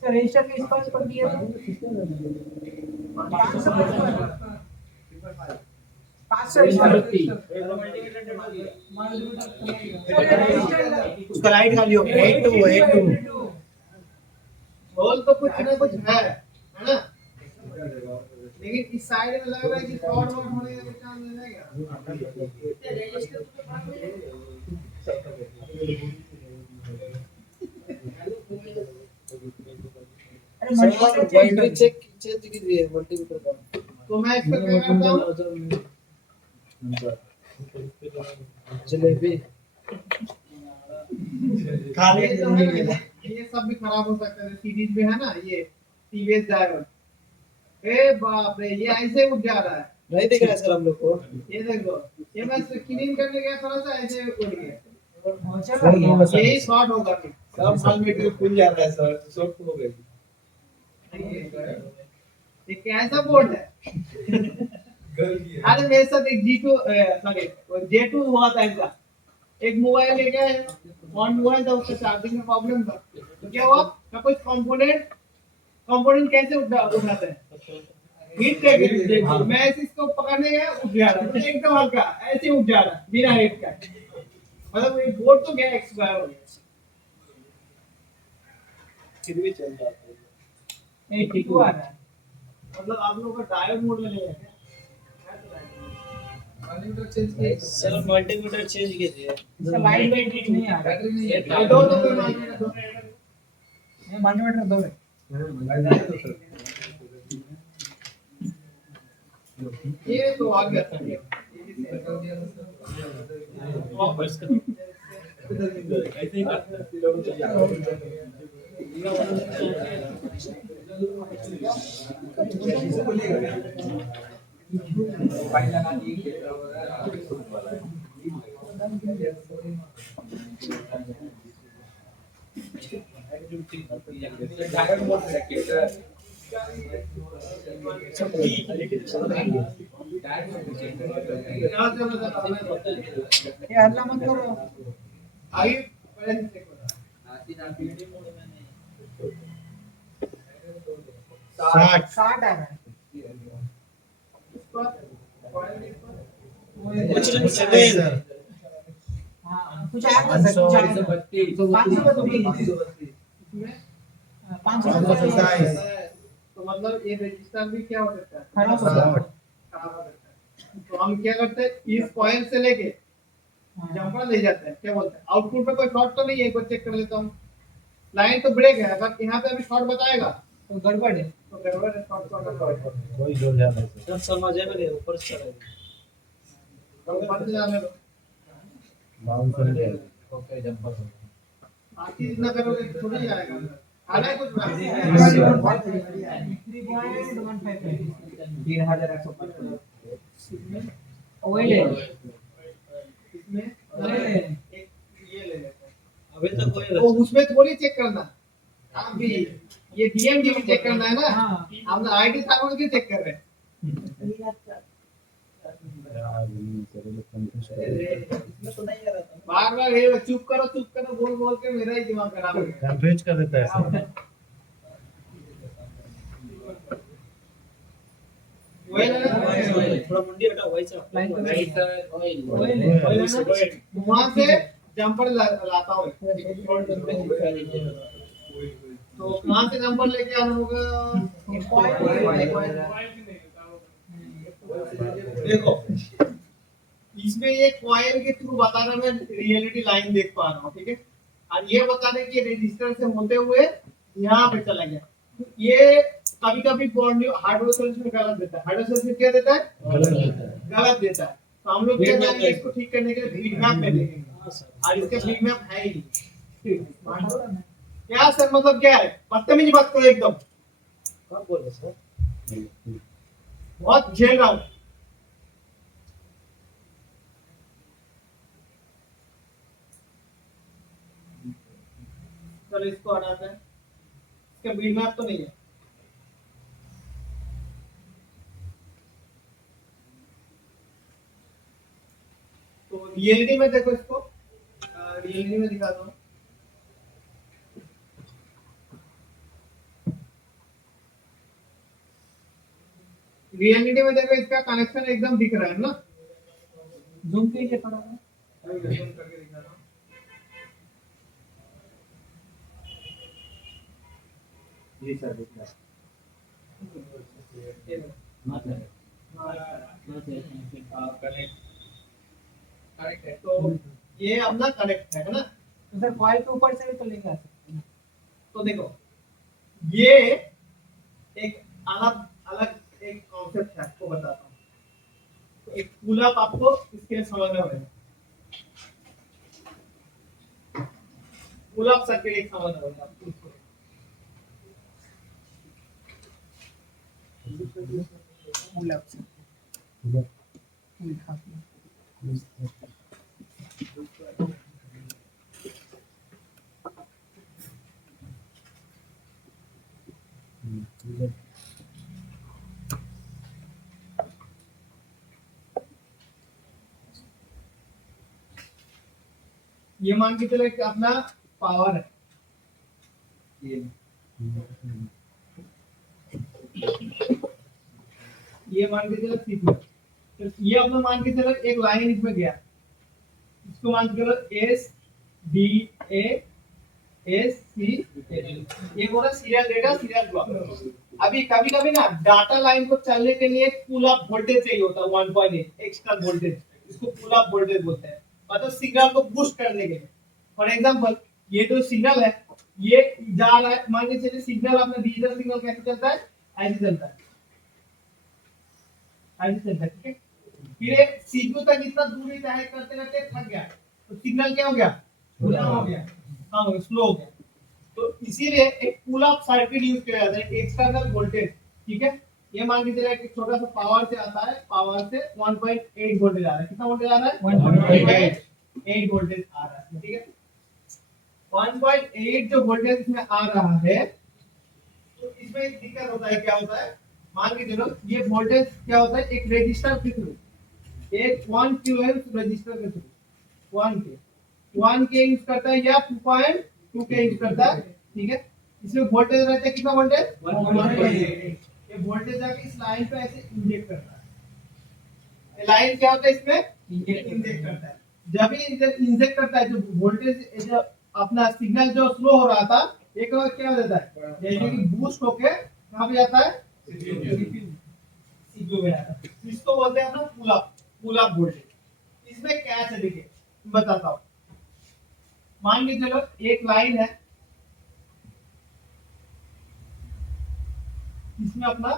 सर रजिस्टर के स्पर्श पर दिया था 500 उसका लाइट खाली हो गया 82 होल तो कुछ ना कुछ है ना? लेकिन इस साइड में लग रहा है कि शॉर्ट वॉट होने का चांस है क्या? बैटरी चेक चेंज कीजिए मल्टीमीटर का। तो मैं इस पर क्या करता हूँ? जलेबी ये जो है ना, ये सब भी खराब हो सकता है। सीरीज में है ना ये टीवीएस ड्राइवर, ए बाप रे, ये ऐसे उठ जा रहा है। नहीं दिख रहा है सर हम लोग को। ये देखो, ये मैं क्लीन करने गया थोड़ा सा ऐसे उठ गया। यही शॉर्ट होगा फिर। सब माल में खुल जाता है सर, शॉर्ट हो गई। ये कैसा बोर्ड है? अरे मेरे साथ एक J2 हुआ था ऐसा। एक मोबाइल ले गया, ऑन मोबाइल था, उसका चार्जिंग में प्रॉब्लम था। तो क्या हुआ ना, कुछ कंपोनेंट कैसे उठाते हैं, हीट करके। मैं ऐसे इसको पकड़ने गया, उठ जा रहा है एकदम हल्का, ऐसे उठ जा रहा है बिना हीट का। मतलब ये बोर्ड तो गया, एक्सपायर हो गया, फिर भी चल जाता है। 82 आ रहा है। मतलब आप लोगों का डायोड मोड में नहीं है क्या? सर मल्टीमीटर चेंज कीजिए। इसका लाइट वेट नहीं आ रहा है। दो तो फिर मांगेगा दो। ये मल्टीमीटर दो है। ये तो आ गया था। ये हल्ला मत करो। आगे पहले से चेक करो। 60 आ रहा है। कुछ नहीं सर। हाँ कुछ आएगा सर, कुछ आएगा। 532 527। तो मतलब ये रजिस्टर भी क्या हो सकता है? खराब हो जाता है। खराब हो सकता है। तो हम क्या करते हैं, इस पॉइंट से लेके जंपर ले जाते हैं, क्या बोलते हैं, आउटपुट में कोई शॉर्ट तो नहीं है, एक बार चेक कर लेता हूँ। लाइन तो ब्रेक है, अगर यहाँ पे अभी शॉर्ट बताएगा तो गड़बड़ है। तो गड़बड़ है, शॉर्ट को अगर कोई जोर जाना है सर समझे में नहीं, ऊपर से चढ़ाइए। बंद जाने दो। बाउंसर है ओके जंपर बाकी इतना करोगे तो थोड़ी आएगा। आना है कुछ ना? 3,155 वही ले लो। इसमें वही ले लो। एक ये ले लेते हैं। अभी तक कोई तो उसमें थोड़ी चेक करना, आप भी ये डीएमडी भी चेक करना है ना। हाँ। हम आईडी सामान की चेक कर रहे हैं। बार बार ये चुप करो बोल बोल के मेरा ही दिमाग खराब हो गया। कंफ्यूज कर देता है सर वही लेना, थोड़ा मुंडी हटाओ भाई साहब। वही ले। वहां से जंपर लाता हूँ। तो कहाँ से जंपर लेके आना होगा? देखो इसमें ये कॉइल के थ्रू बता रहा, मैं रियलिटी लाइन देख पा रहा हूँ, ठीक है। और ये बता रहे कि रजिस्टर से होते हुए यहाँ पे चला गया। ये कभी कभी हार्डवेयर सॉल्यूशन गलत देता है। हार्डवेयर सॉल्यूशन क्या देता है? गलत देता है। तो हम लोग क्या करेंगे, इसको ठीक करने के लिए फीडबैक में देखेंगे। और इसका फीडबैक है ही नहीं। क्या सर मतलब क्या है? बदतमीजी बात करो एकदम, कब बोले सर? बहुत झेल रहा हूं। चलो इसको हटाते हैं, इसका बीट मैप तो नहीं है। तो रियलिटी में देखो इसको, रियलिटी में दिखा दो। रियलिटी में देखो इसका कनेक्शन एकदम दिख रहा है ना। जूम कीजिए थोड़ा सा। जूम करके दिखा दो। जी सर दिख रहा ये देखो। कनेक्ट है, तो ये अपना कनेक्ट है ना। तो सर कॉइल के ऊपर से भी तो लेके आ सकते हैं। तो देखो ये एक अलग अलग एक कॉन्सेप्ट है, आपको बताता हूँ। तो एक पुल अप आपको इसके लिए समझना पड़ेगा। पुल अप सर्किट एक समझना पड़ेगा आपको इसको। पुल अप से ये मान के चलो कि अपना पावर है, ये मान के चलो सीक्वेंस। तो ये अपना मान के चलो एक लाइन इसमें गया, इसको मान के चलो S D A S C, ये बोला सीरियल डेटा सीरियल ब्लॉक। अभी कभी कभी ना डाटा लाइन को चलने के लिए पुल अप वोल्टेज चाहिए होता है 1.8 एक्स्ट्रा वोल्टेज, इसको पुल अप वोल्टेज बोलते हैं, मतलब सिग्नल को बूस्ट करने के लिए। फॉर एग्जांपल ये जो सिग्नल है ये जा रहा है, मान के चलिए सिग्नल अपना डिजिटल सिग्नल कैसे चलता है, ऐसे चलता है, ऐसे चलता है, ठीक है। फिर सीपीयू तक इतना दूरी तय करते करते थक गया, तो सिग्नल क्या हो गया, पुल हो गया, हाँ स्लो हो गया। तो इसीलिए एक पुल अप सर्किट यूज किया जाता है, एक्सटर्नल वोल्टेज, ठीक है। ये मान के चलिए एक छोटा सा पावर से आता है, पावर से 1.8 वोल्टेज आ रहा है, कितना वोल्टेज आ रहा है, 1.8 वोल्टेज आ रहा है, ठीक है। 1.8 जो वोल्टेज इसमें आ रहा है, तो इसमें एक दिक्कत होता है, क्या होता है, मान के चलो ये वोल्टेज क्या होता है, एक रेजिस्टर के थ्रू, एक 1 किलो ओम रेजिस्टर के थ्रू 1 के यूज करता है या 2.2 के यूज करता है, ठीक है। इसमें वोल्टेज रहता है कितना वोल्टेज, 1.8। ये वोल्टेज जाके इस लाइन पे ऐसे इंजेक्ट करता है, ये लाइन क्या होता है इसमें इंजेक्ट करता है। जब भी इंजेक्ट करता है जो वोल्टेज, जो अपना सिग्नल जो स्लो हो रहा था, एक क्या हो जाता है, जैसे कि बूस्ट होके कहां पे जाता है, सीपीयू में जाता है। इसको बोलते हैं अपना पुल अप वोल्टेज। इसमें क्या है देखिए बताता हूं। मान के चलो एक लाइन है, इसमें अपना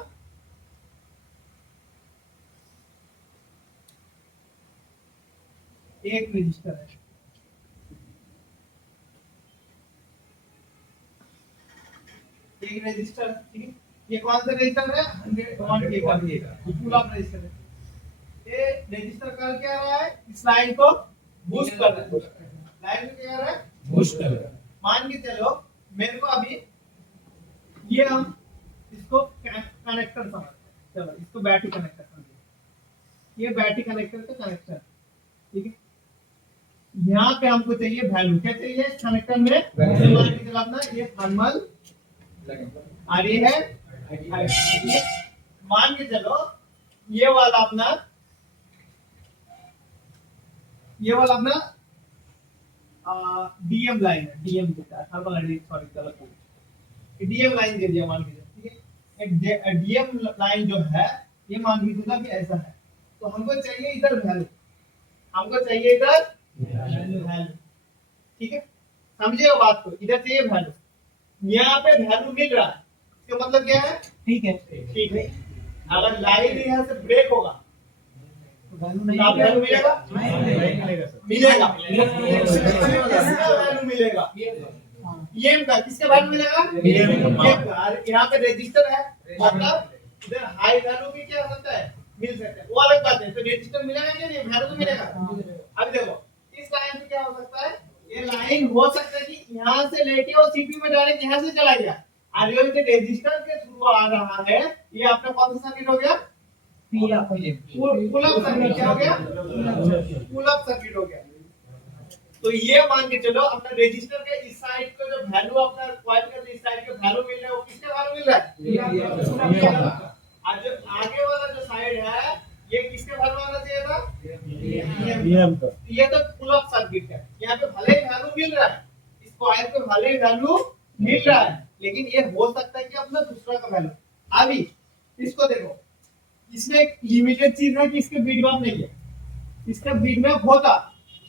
एक रजिस्टर है, एक रजिस्टर, ठीक है। ये कौन सा रजिस्टर है, 100 का पुल अप रजिस्टर है। ये रजिस्टर कर क्या रहा है, इस लाइन को बूस्ट कर रहा है, लाइन में क्या कर रहा है, बूस्ट कर रहा है। मान के चलो मेरे को अभी ये हम इसको कनेक्टर समझते हैं, चलो इसको बैटरी कनेक्टर समझते, ये बैटरी कनेक्टर का कनेक्टर, ठीक है। यहाँ पे हमको चाहिए वैल्यू, क्या चाहिए इस कनेक्टर में, मान के चलो अपना ये थर्मल आ रही है, मान के चलो ये वाला अपना डीएम लाइन है, डीएम देता है थर्मल, सॉरी गलत, डीएम लाइन दे दिया मान के चलो, ठीक है। एक डीएम लाइन जो है ये मान के चलो कि ऐसा है, तो हमको चाहिए इधर वैल्यू, हमको चाहिए इधर वैल्यू, ठीक है। समझिए बात को, इधर चाहिए वैल्यू, यहाँ पे वैल्यू मिल रहा है, इसका मतलब क्या है, ठीक है, ठीक है। अगर लाइन यहाँ से ब्रेक होगा तो वैल्यू नहीं तो वैल्यू मिलेगा, नहीं मिलेगा सर। मिलेगा, वैल्यू मिलेगा, ईएम का किसके वैल्यू मिलेगा ईएम का। और यहाँ पे रजिस्टर है मतलब इधर हाई वैल्यू भी क्या हो सकता है मिल सकता है, वो अलग बात है। तो रजिस्टर मिलेगा कि नहीं, वैल्यू तो मिलेगा। अब देखो इस लाइन पे क्या हो सकता है, ये लाइन हो सकता है कि यहाँ से लेके और सीपीयू में डायरेक्ट यहाँ से चला गया, और ये जो रजिस्टर के थ्रू आ रहा है ये आपका कौन सा सर्किट हो गया, पुल अप सर्किट। क्या हो गया, पुल अप सर्किट हो गया। तो ये मान के चलो अपना रजिस्टर के इस साइड को जो वैल्यू अपना कॉइल के इस साइड के वैल्यू मिल रहा है वो किसके वैल्यू मिल रहा है, और जो आगे वाला जो साइड है ये किसके वैल्यू आना चाहिए था ईएम का। ये तो पुल अप सर्किट है। यहाँ पे भले वैल्यू मिल रहा है, इस कॉइल पे भले वैल्यू मिल रहा है, लेकिन ये हो सकता है कि अपना दूसरा का वैल्यू। अभी इसको देखो, इसमें एक लिमिटेड चीज है कि इसके बीट मैप नहीं है, इसका बीट मैप होता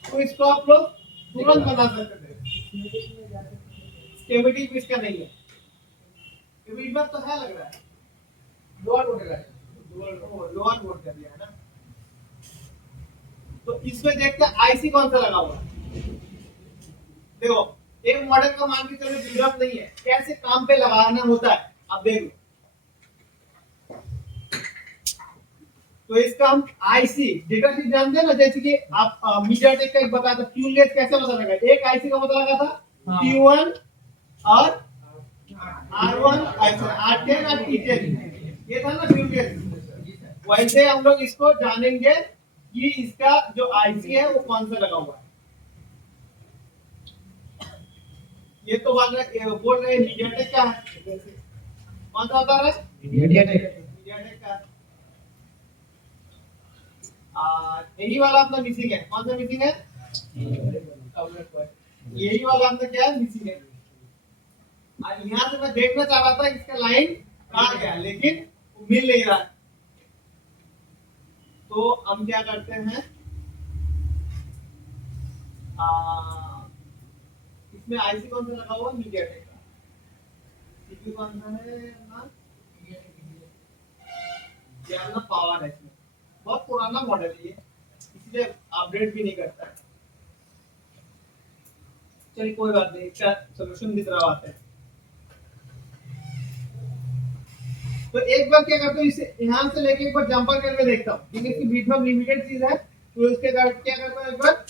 तो इसको आप लोग तुरंत बना सकते थे। स्टेबिलिटी भी इसका नहीं है, बीट मैप तो है लग रहा है, लोअर वोल्ट है, लोअर वोल्ट कर दिया है ना। तो इसमें देखते हैं आईसी कौन सा लगा हुआ है। देखो एक मॉडल का मान के चलो बिल्डअप नहीं है, कैसे काम पे लगाना होता है अब देख लो। तो इसका हम आईसी डेटा शीट जानते हैं ना, जैसे कि आप मीडियाटेक का एक बताया था क्यू लेस कैसे पता लगा, एक आईसी का पता लगा था Q1 और R1 R10 और T10, ये था ना क्यू लेस। वैसे हम लोग इसको जानेंगे कि इसका जो आईसी है वो कौन सा लगा हुआ है। ये तो बोल रहे मीडियाटेक का है, कौन सा बता रहा है मीडियाटेक का। यही वाला अपना मिसिंग है, कौन सा मिसिंग है, यही वाला अपना क्या है मिसिंग है। और यहाँ से मैं देखना चाह रहा था इसका लाइन कहाँ गया, लेकिन मिल नहीं रहा। तो हम क्या करते हैं, इसमें आईसी कौन सा लगा हुआ मीडियाटेक का, सीपीयू कौन सा है अपना, ये अपना पावर है। इसमें बहुत पुराना मॉडल है ये, इसलिए अपडेट भी नहीं करता है। चलिए कोई बात नहीं, इसका सॉल्यूशन भी करवाते हैं। तो एक बार क्या करता हूँ, इसे यहाँ से लेके एक बार जंपर करके देखता हूँ, क्योंकि इसकी बीट मैप लिमिटेड चीज है। तो इसके क्या करता हूँ, एक बार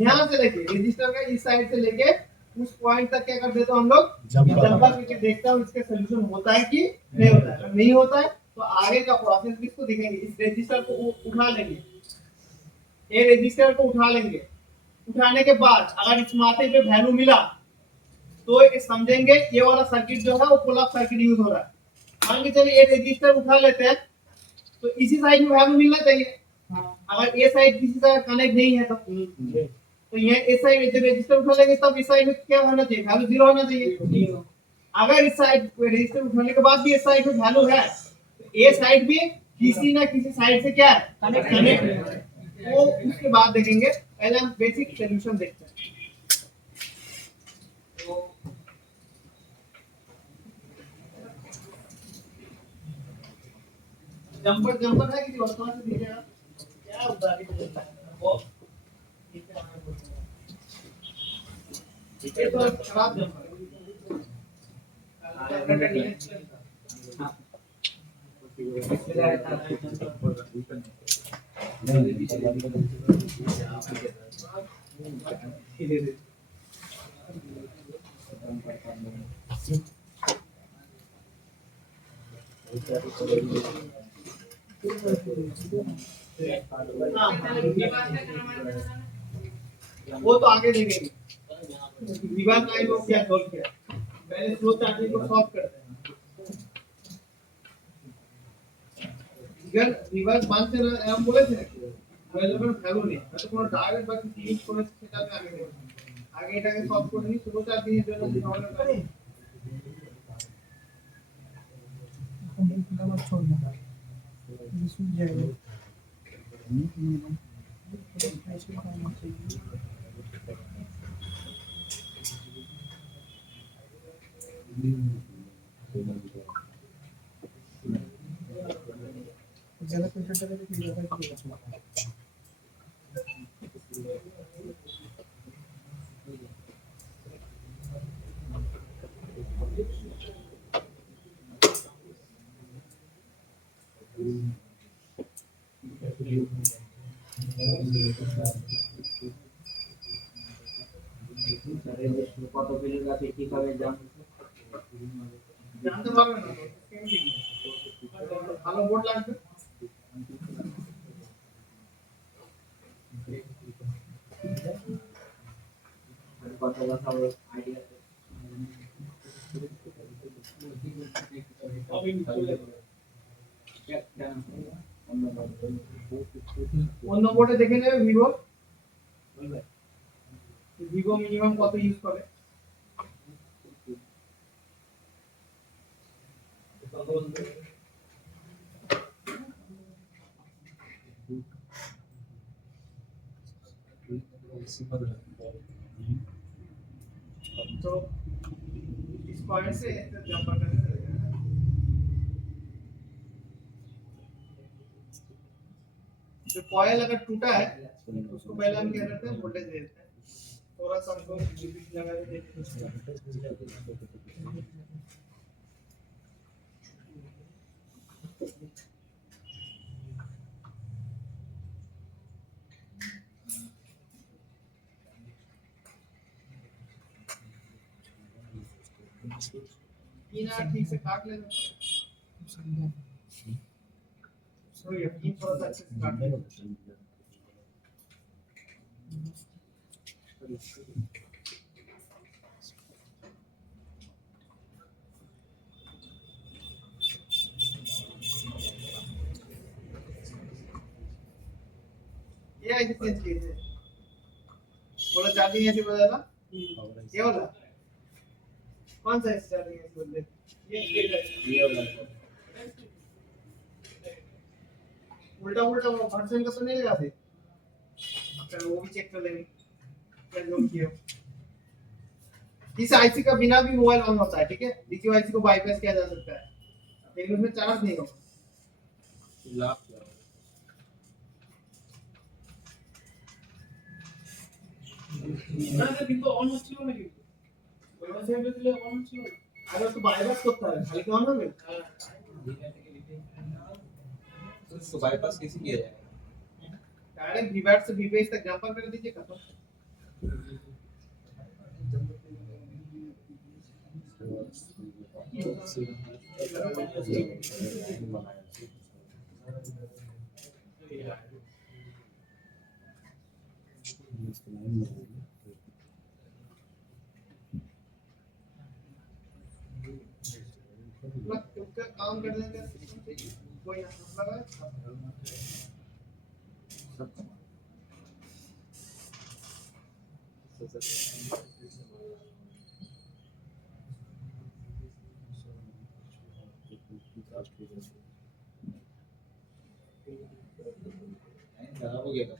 यहाँ से लेके रजिस्टर का इस साइड से लेके उस पॉइंट तक क्या कर देता हूँ हम लोग जंपर करके देखता हूँ इसका सॉल्यूशन होता है कि नहीं होता है। नहीं होता है तो आगे का प्रोसेस भी इसको दिखेंगे। इस रजिस्टर को उठा लेंगे, ये रजिस्टर को उठा लेंगे, उठाने के बाद अगर इस माथे पे वैल्यू मिला तो ये समझेंगे ये वाला सर्किट जो है वो पुल अप सर्किट यूज हो रहा है। मान के चलिए ये रजिस्टर उठा लेते हैं तो इसी साइड में वैल्यू मिलना चाहिए। अगर ये साइड किसी साइड कनेक्ट नहीं है तो ये इस साइड जब रजिस्टर उठा लेंगे तब इस साइड में क्या होना चाहिए, वैल्यू 0 होना चाहिए। अगर इस साइड रजिस्टर उठाने के बाद भी इस साइड में वैल्यू है, ए साइड भी किसी ना किसी साइड से क्या है कनेक्ट है, वो उसके बाद देखेंगे। पहले हम बेसिक सॉल्यूशन देखते हैं। तो जंपर है किसी वस्तु से दीजिएगा, क्या उदाहरण देता है वो ये तो खराब जंपर वो तो आगे देखेंगे। विवाद लाइन को क्या सॉल्व किया, पहले फ्लो चार्टिंग को सॉल्व करते हैं। अगर रिवर्स मान से हम बोले थे अवेलेबल वैल्यू नहीं मैं तो কোনো ডাইরেক্ট বাকি সিরিজ করে সেটা আমি আগে দেব, আগে এটাকে সলভ করে নিই। ফ্লো চার্টিং এর জন্য দিতে পারে আমার ছোট না इसमें जाएगा ज़्यादा पैसा लगे तो ज़्यादा কত কিলো গাছে কিভাবে জানতে পারবে না তো, ভালো বোর্ড লাগবে। কত কথা আইডিয়া অন্য বোর্ডে দেখে নেবে ভিভো, ভিভো মিনিমাম কত ইউজ করে। तो इस पॉइंट से जंपर करने चलेगा। जो कॉयल अगर टूटा है उसको पहले हम क्या करते हैं, वोल्टेज दे देते हैं। थोड़ा सा हमको लिमिट लगा के देखते हैं। बिना ठीक से काट लेना। सॉरी ये थोड़ा सा अच्छे से काट लेना। ये ऐसे चेंज कीजिए। बोला चार्जिंग ऐसे बदला, ये वाला कौन सा ऐसे चार्जिंग ऐसे बदले, ये वाला उल्टा उल्टा वर्जन का तो नहीं लगा थे। चलो वो भी चेक कर लेंगे क्या जो किया। इस आईसी का बिना भी मोबाइल ऑन होता है, ठीक है। डीक्यू आईसी को बाईपास किया जा सकता है, लेकिन उसमें चार्ज नहीं होगा। না কিন্তু অন হচ্ছিল নাকি ওই মাসে দিলে অন হচ্ছিল না। अरे तो बाईपास করতে হবে, খালি কি অন হবে? तो बाईपास कैसे किया जाए? डायरेक्ट वीबैट से वीबेस तक जंपर कर दीजिए खत्म। उसका काम कर देंगे कोई लगा खराब हो गया था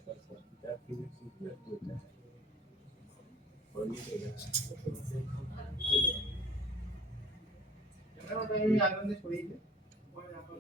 क्या होता है, ये आगे से छोड़ी है और यहां पर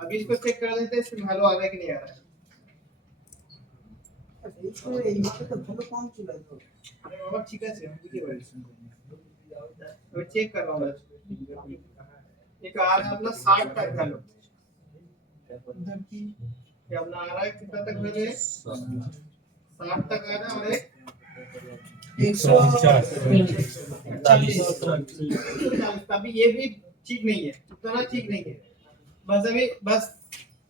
अभी इसको चेक कर लेते हैं इसमें वैल्यू आ रहा है कि नहीं आ रहा है। अरे बाबा ठीक है बुझे भाई तो चेक कर रहा हूं मैं। एक आ रहा है अपना 60 तक वैल्यू ये अपना आ रहा है कितना तक वैल्यू है 60 तक आ रहा है और एक 140 अभी ये भी ठीक नहीं है उतना ठीक नहीं है। बस अभी बस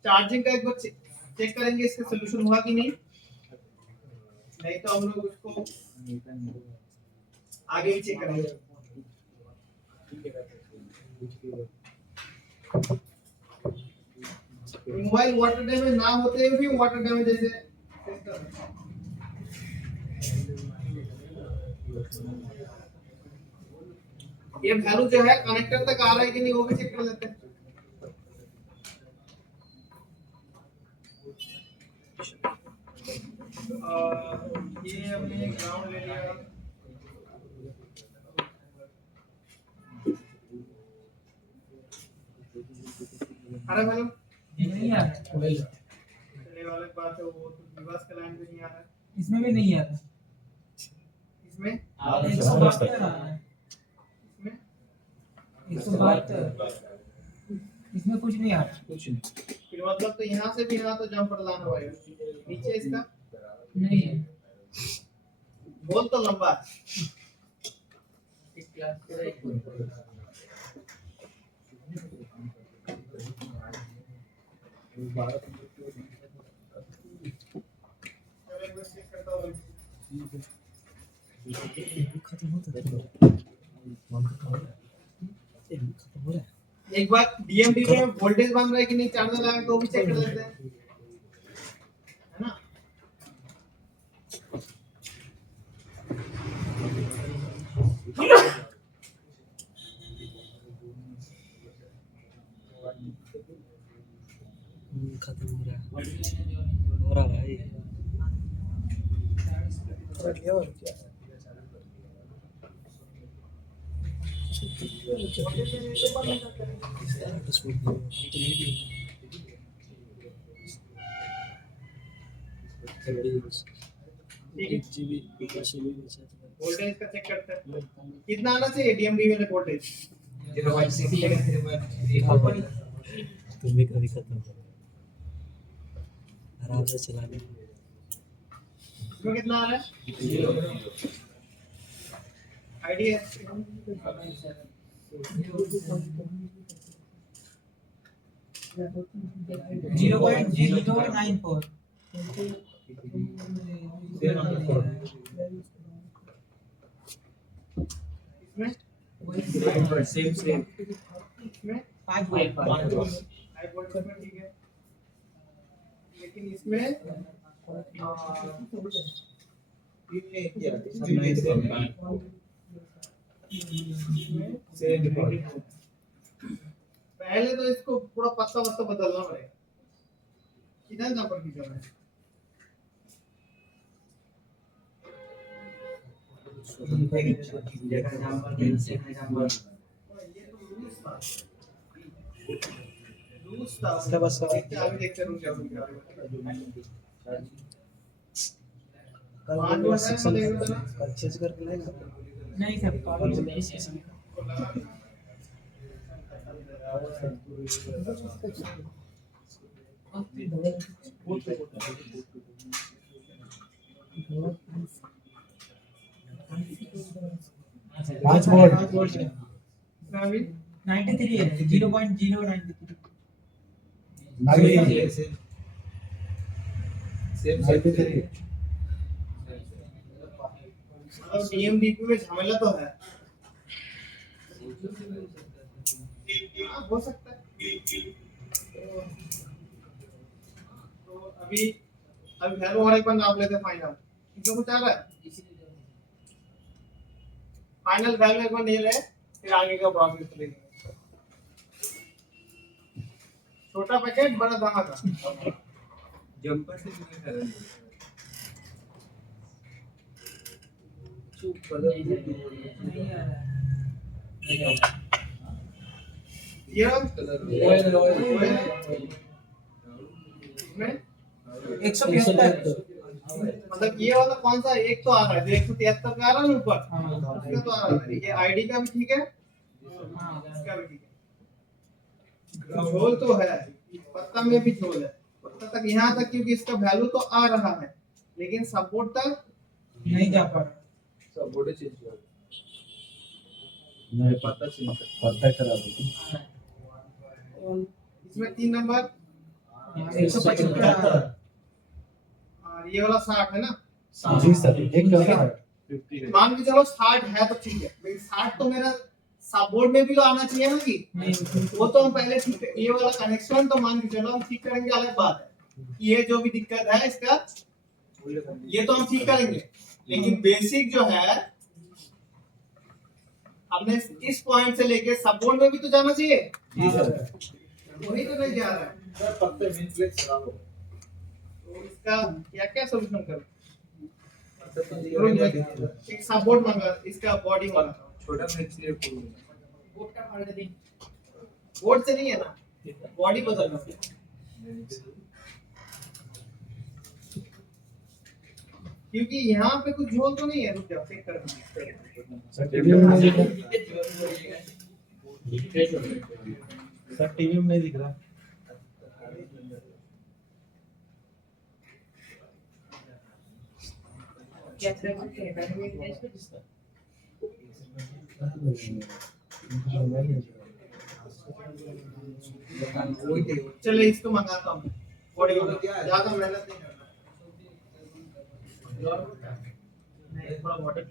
चार्जिंग का एक बार चेक करेंगे इसका सॉल्यूशन हुआ कि नहीं तो हम लोग उसको आगे भी चेक करेंगे। मोबाइल वाटर डैमेज ना होते हुए भी वाटर डैमेज जैसे ये वैल्यू जो है कनेक्टर तक आ रहा है कि नहीं वो भी चेक कर लेते हैं। ये हमने ग्राउंड ले लिया अरे मैडम नहीं आ रहा चले वाले बात है वो तो विवास का लाइन भी नहीं आ रहा है इसमें भी नहीं आ रहा इसमें 172 आ रहा है इसमें 172 इसमें कुछ नहीं आ रहा कुछ नहीं। फिर मतलब तो यहाँ से भी यहाँ तो जंपर लाना पड़ेगा नीचे इसका नहीं है बोल तो लंबा इस क्लास के एक एक बार डीएमडी में वोल्टेज बन रहा है कि नहीं चार्जर लगा के वो भी चेक कर लेते हैं है ना। खत्म हो रहा भाई वोल्टेज का चेक करते हैं कितना आना चाहिए डीएमडी में वोल्टेज 0.6 लेकिन फिर तुम भी कभी खत्म करो आराम से चलाने इसमें कितना आ रहा है आईडिया 0.094 इसमें सेम इसमें 5 वोल्ट हाई वोल्टेज में ठीक है लेकिन इसमें पहले तो इसको पूरा पत्ता वत्ता बदलना पड़ेगा किधर जंपर की जगह है इसका बस आगे देखते रुक जाओ परचेज करके लाएगा नहीं सर पाँच वोल्ट 93 है 0.093 डीएमडीपी में झमेला तो है हो सकता है तो अभी वैल्यू और एक बार नाप लेते हैं फाइनल कितना कुछ आ रहा है फाइनल वैल्यू एक बार ले ले फिर आगे का प्रोसेस करेंगे। छोटा पैकेट बड़ा धमाका। जंपर से भी कर ये इसमें 175 मतलब ये वाला कौन सा एक तो आ रहा है जो 173 का आ रहा है ना ऊपर, इसका तो आ रहा है। ये आईडी का भी ठीक है, इसका भी ठीक है। झोल तो है, पत्ता में भी झोल है, पत्ता तक यहाँ तक, क्योंकि इसका वैल्यू तो आ रहा है लेकिन सपोर्ट तक नहीं जा पा रहा। सब बोर्ड चेंज कर नहीं पता चेंज कर पता करा दो। इसमें 3 नंबर 175 और ये वाला 60 है ना। जी सर, एक का मान के चलो 60 है तो ठीक है, लेकिन 60 तो मेरा सपोर्ट में भी तो आना चाहिए ना कि वो तो हम पहले ठीक है। ये वाला कनेक्शन तो मान के चलो हम ठीक करेंगे, अलग बात है। ये जो भी दिक्कत है इसका ये तो हम ठीक करेंगे, लेकिन बेसिक जो है हमने इस पॉइंट से लेके सपोर्ट में भी तो जाना चाहिए। वही तो नहीं जा रहा है। सर पत्ते मेन प्लेट खराब हो तो इसका क्या क्या सोल्यूशन करूं? छोटा एक सपोर्ट मंगा, इसका बॉडी मंगा। मिक्स ये फुल बोर्ड का फाड़ दे। बोर्ड से नहीं है ना, बॉडी बदलना। क्योंकि यहाँ पे कुछ झोल तो नहीं है, रुक जाओ चेक करना। सर टीवी में नहीं दिख रहा। सर टीवी में नहीं दिख रहा। क्या तरह के बैटरी में है इसमें? चले इसको मंगाता हूँ, बॉडी मंगा, ज्यादा मेहनत नहीं करना। थोड़ा वाटर